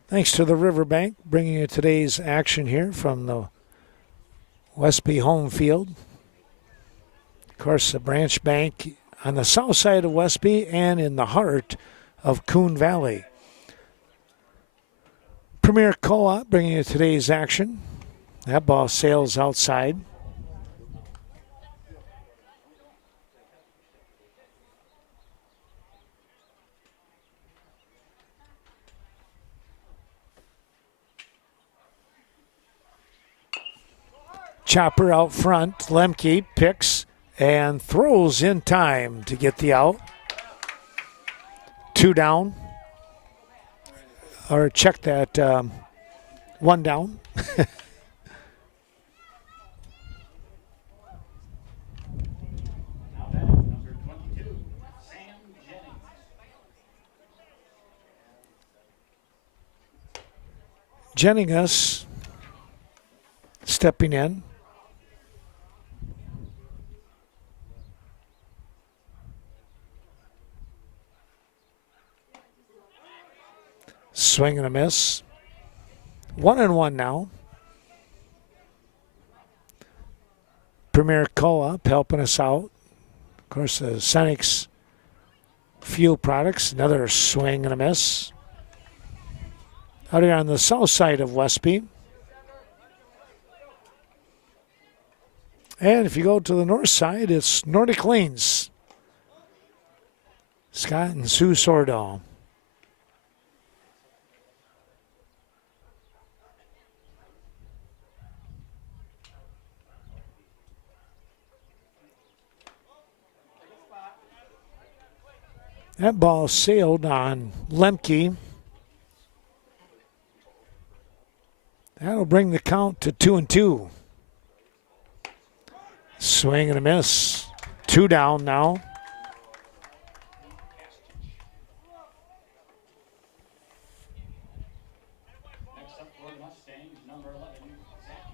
Thanks to the Riverbank bringing you today's action here from the Westby home field. Of course, the Branch Bank on the south side of Westby and in the heart of Coon Valley. Premier Co-op bringing you today's action. That ball sails outside. Chopper out front. Lemke picks and throws in time to get the out. 2 down. Or check that, 1 down. Jennings stepping in. Swing and a miss. 1-1 now. Premier Co-op helping us out. Of course, the Cenex Fuel Products, another swing and a miss. Out here on the south side of Westby. And if you go to the north side, it's Nordic Lanes. Scott and Sue Sordahl. That ball sailed on Lemke. That'll bring the count to 2-2. Swing and a miss. 2 down now. Next up for the Mustangs, number 11, Zach.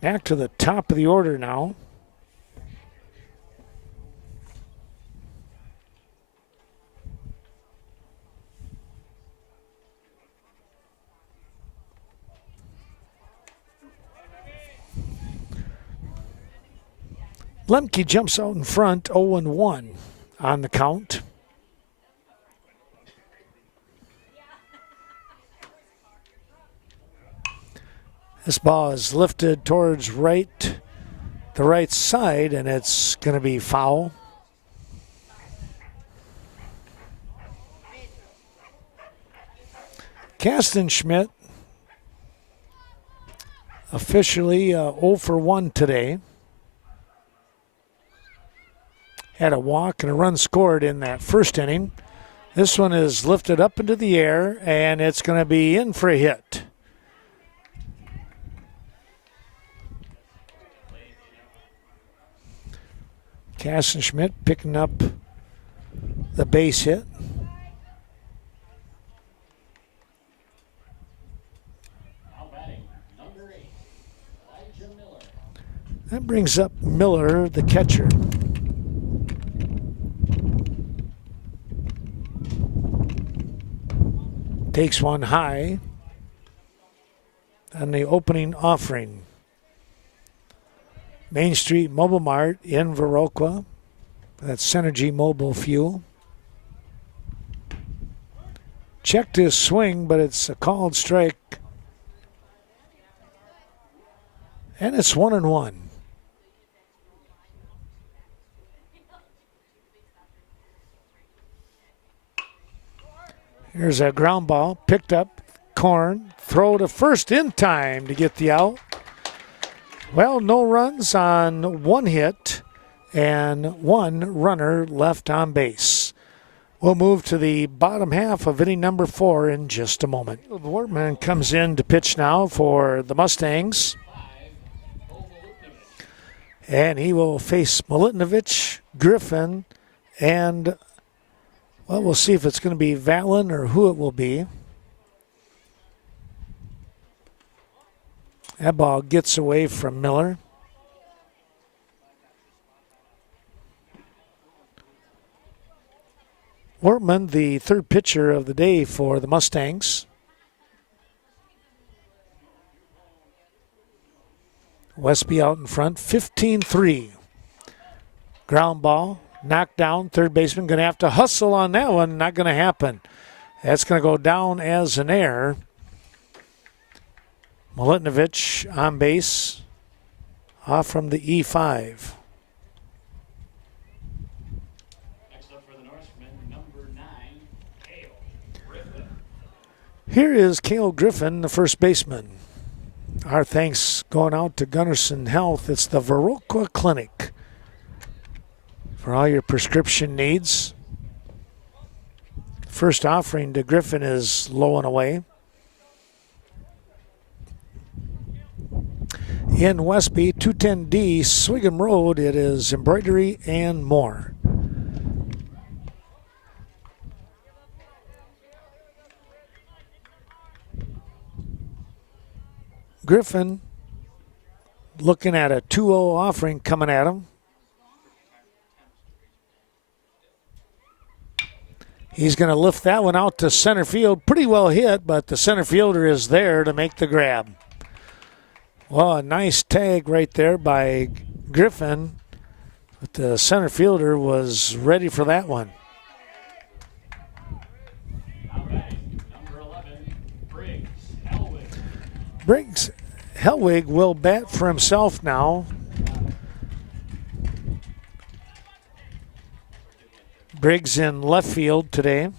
Back to the top of the order now. Lemke jumps out in front, 0-1 on the count. This ball is lifted towards the right side, and it's going to be foul. Kastenschmidt officially 0 for 1 today. Had a walk and a run scored in that first inning. This one is lifted up into the air, and it's going to be in for a hit. Kastenschmidt picking up the base hit. Now batting, number 8, Elijah Miller. That brings up Miller, the catcher. Takes one high on the opening offering. Main Street Mobile Mart in Viroqua. That's Synergy Mobile Fuel. Checked his swing, but it's a called strike. And it's 1-1. Here's a ground ball, picked up, Korn, throw to first in time to get the out. Well, no runs on 1 hit and 1 runner left on base. We'll move to the bottom half of inning number 4 in just a moment. Wortman comes in to pitch now for the Mustangs. And he will face Milutinovic, Griffin, and well, we'll see if it's going to be Vallon or who it will be. That ball gets away from Miller. Wortman, the third pitcher of the day for the Mustangs. Westby out in front, 15-3. Ground ball. Knocked down, third baseman going to have to hustle on that one. Not going to happen. That's going to go down as an error. Milutinovic on base, off from the E5. Next up for the Norseman, number 9, Cale Griffin. Here is Cale Griffin, the first baseman. Our thanks going out to Gunnarsson Health. It's the Viroqua Clinic. For all your prescription needs. First offering to Griffin is low and away. In Westby, 210D, Swigum Road, it is embroidery and more. Griffin looking at a 2-0 offering coming at him. He's going to lift that one out to center field. Pretty well hit, but the center fielder is there to make the grab. Well, a nice tag right there by Griffin, but the center fielder was ready for that one. Number 11, Briggs Hellwig. Briggs Hellwig will bat for himself now. Briggs in left field today.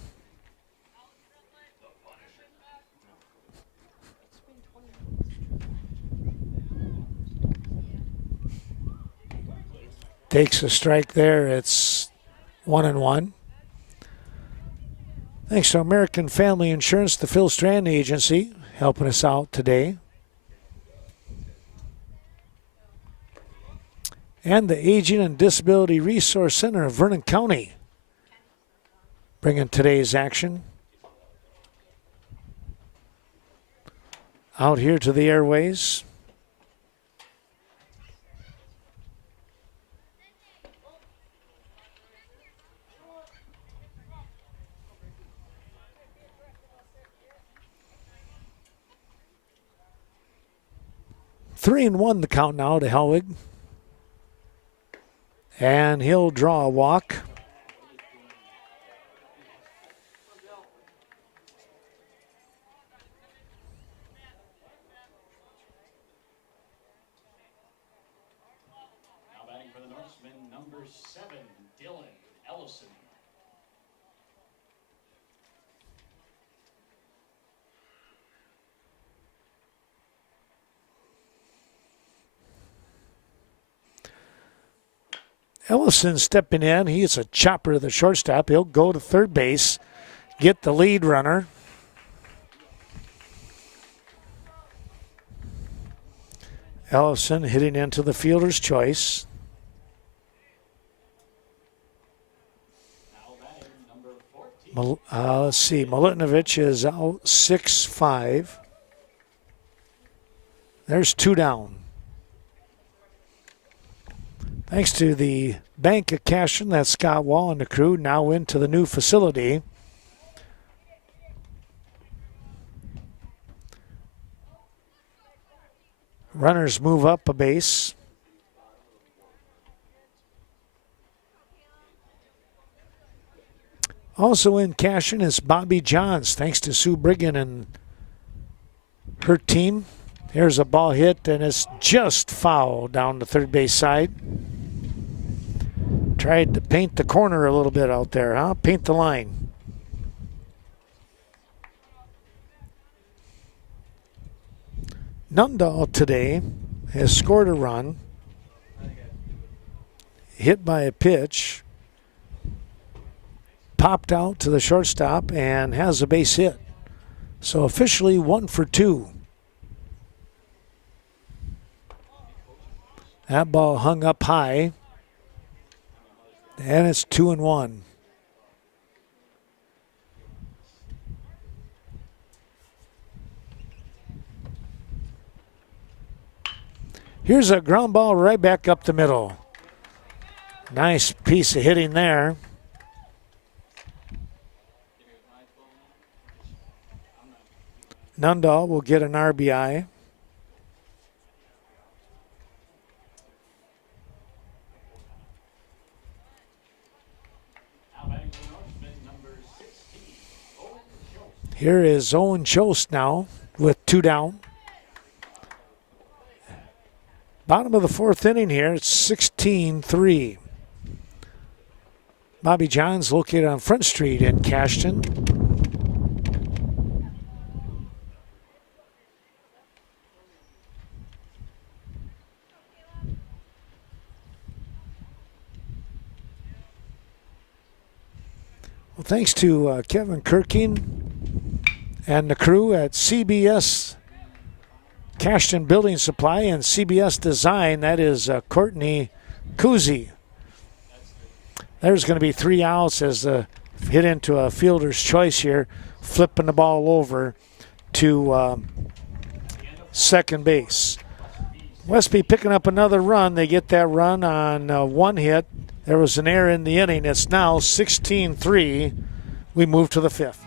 Takes a strike there. It's 1-1. Thanks to American Family Insurance, the Phil Strand Agency, helping us out today. And the Aging and Disability Resource Center of Vernon County, bringing today's action out here to the airways. Three and one the count now to Hellwig. And he'll draw a walk. Now batting for the Norseman, number 7, Dylan Ellison. Ellison stepping in. He's a chopper to the shortstop. He'll go to third base, get the lead runner. Ellison hitting into the fielder's choice. Now batting number 14. Let's see. Milutinovic is out 6-5. There's 2 down. Thanks to the Bank of Cashin, that's Scott Wall and the crew, now into the new facility. Runners move up a base. Also in Cashin is Bobby Johns, thanks to Sue Brigham and her team. Here's a ball hit, and it's just foul down the third base side. Tried to paint the corner a little bit out there, huh? Paint the line. Nundahl today has scored a run, hit by a pitch, popped out to the shortstop, and has a base hit. So officially 1 for 2. That ball hung up high. And it's 2-1. Here's a ground ball right back up the middle. Nice piece of hitting there. Nundahl will get an RBI. Here is Owen Chost now with 2 down. Bottom of the 4th inning here. It's 16-3. Bobby Johns located on Front Street in Cashton. Well, thanks to Kevin Kirking and the crew at CBS Cashton Building Supply and CBS Design. That is Courtney Kuzi. There's going to be 3 outs as the hit into a fielder's choice here, flipping the ball over to second base. Westby picking up another run. They get that run on one hit. There was an error in the inning. It's now 16-3. We move to the fifth.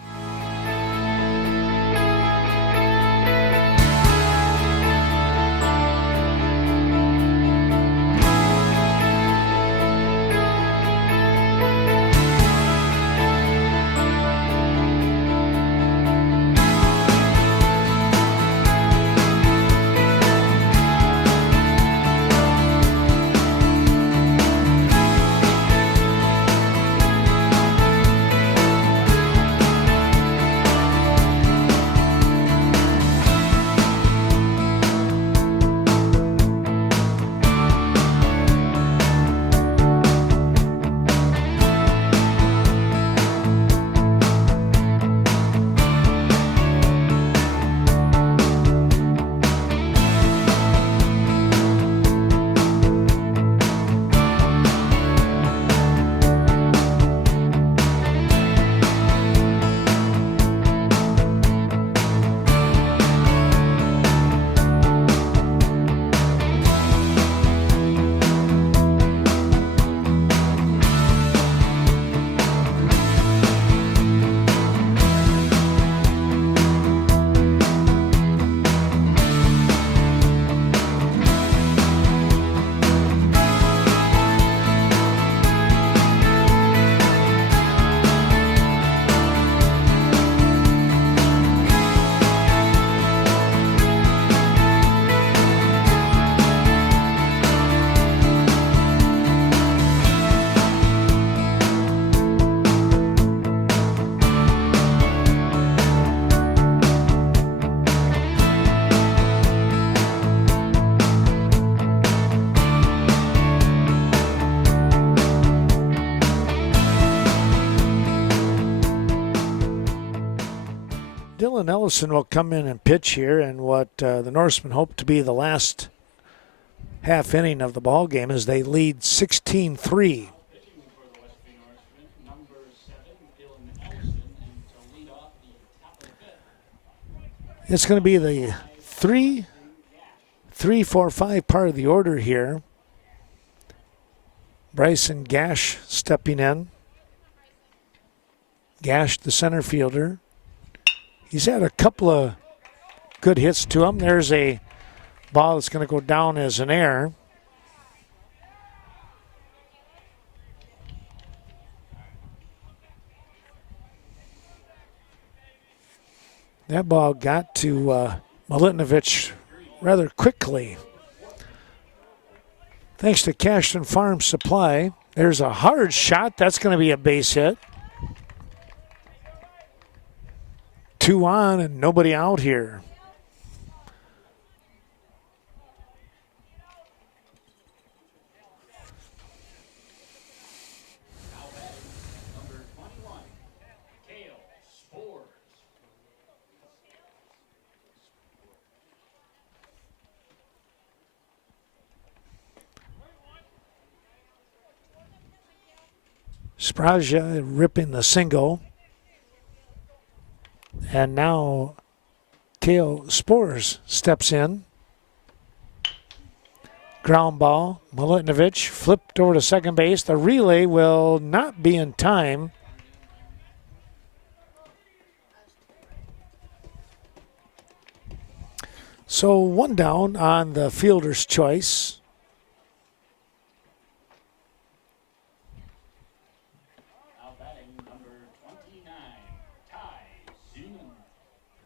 Dylan Ellison will come in and pitch here, and what the Norsemen hope to be the last half inning of the ball game as they lead 16-3. It's going to be the 3, 4, 5 part of the order here. Bryson Gash stepping in. Gash, the center fielder. He's had a couple of good hits to him. There's a ball that's going to go down as an error. That ball got to Milutinovic rather quickly. Thanks to Cashton Farm Supply. There's a hard shot. That's going to be a base hit. 2 on and nobody out here. Spraja ripping the single. And now Kale Spores steps in. Ground ball. Milutinovic flipped over to second base. The relay will not be in time. So 1 down on the fielder's choice.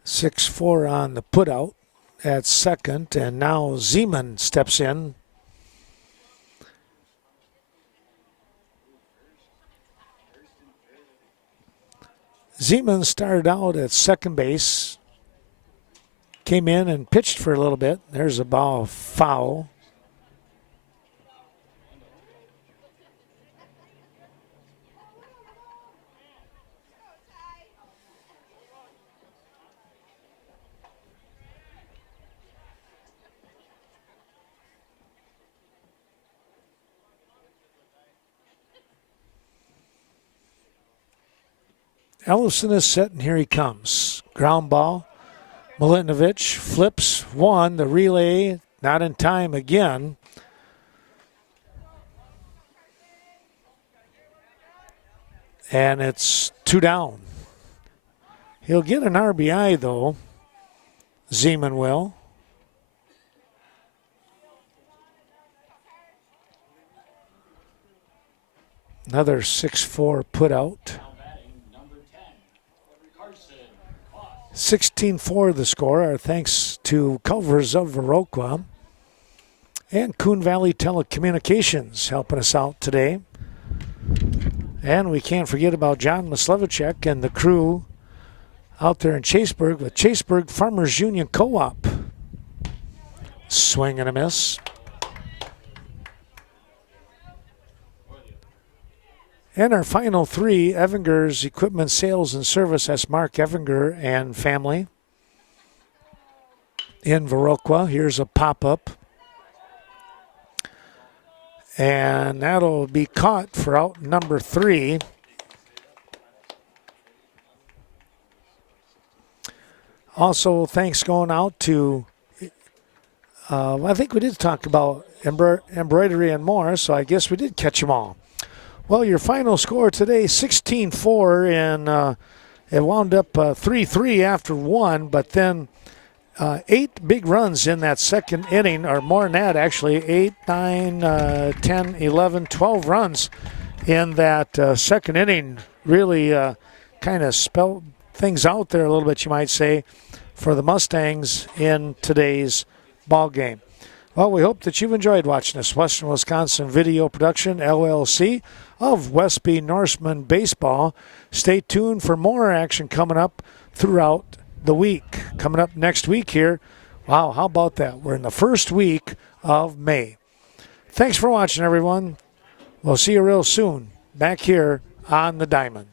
6-4 on the putout at second, and now Zeman steps in. Zeman started out at second base, came in and pitched for a little bit. There's a ball foul. Ellison is set, and here he comes. Ground ball. Milinovic flips one. The relay not in time again. And it's 2 down. He'll get an RBI, though. Zeman will. Another 6-4 put out. 16-4 the score. Our thanks to Culvers of Viroqua and Coon Valley Telecommunications helping us out today. And we can't forget about John Maslevicek and the crew out there in Chaseburg with Chaseburg Farmers Union Co-op. Swing and a miss. And our final three, Evinger's Equipment Sales and Service. That's Mark Evinger and family in Viroqua. Here's a pop-up. And that'll be caught for out number 3. Also, thanks going out to, I think we did talk about embroidery and more, so I guess we did catch them all. Well, your final score today, 16-4, and it wound up 3-3 after 1, but then 8 big runs in that second inning, or more than that, actually. 8, 9, 10, 11, 12 runs in that second inning. Really kind of spelled things out there a little bit, you might say, for the Mustangs in today's ball game. Well, we hope that you've enjoyed watching this Western Wisconsin Video Production, LLC, of Westby Norseman Baseball. Stay tuned for more action coming up throughout the week. Coming up next week here, wow, how about that? We're in the first week of May. Thanks for watching, everyone. We'll see you real soon back here on the Diamond.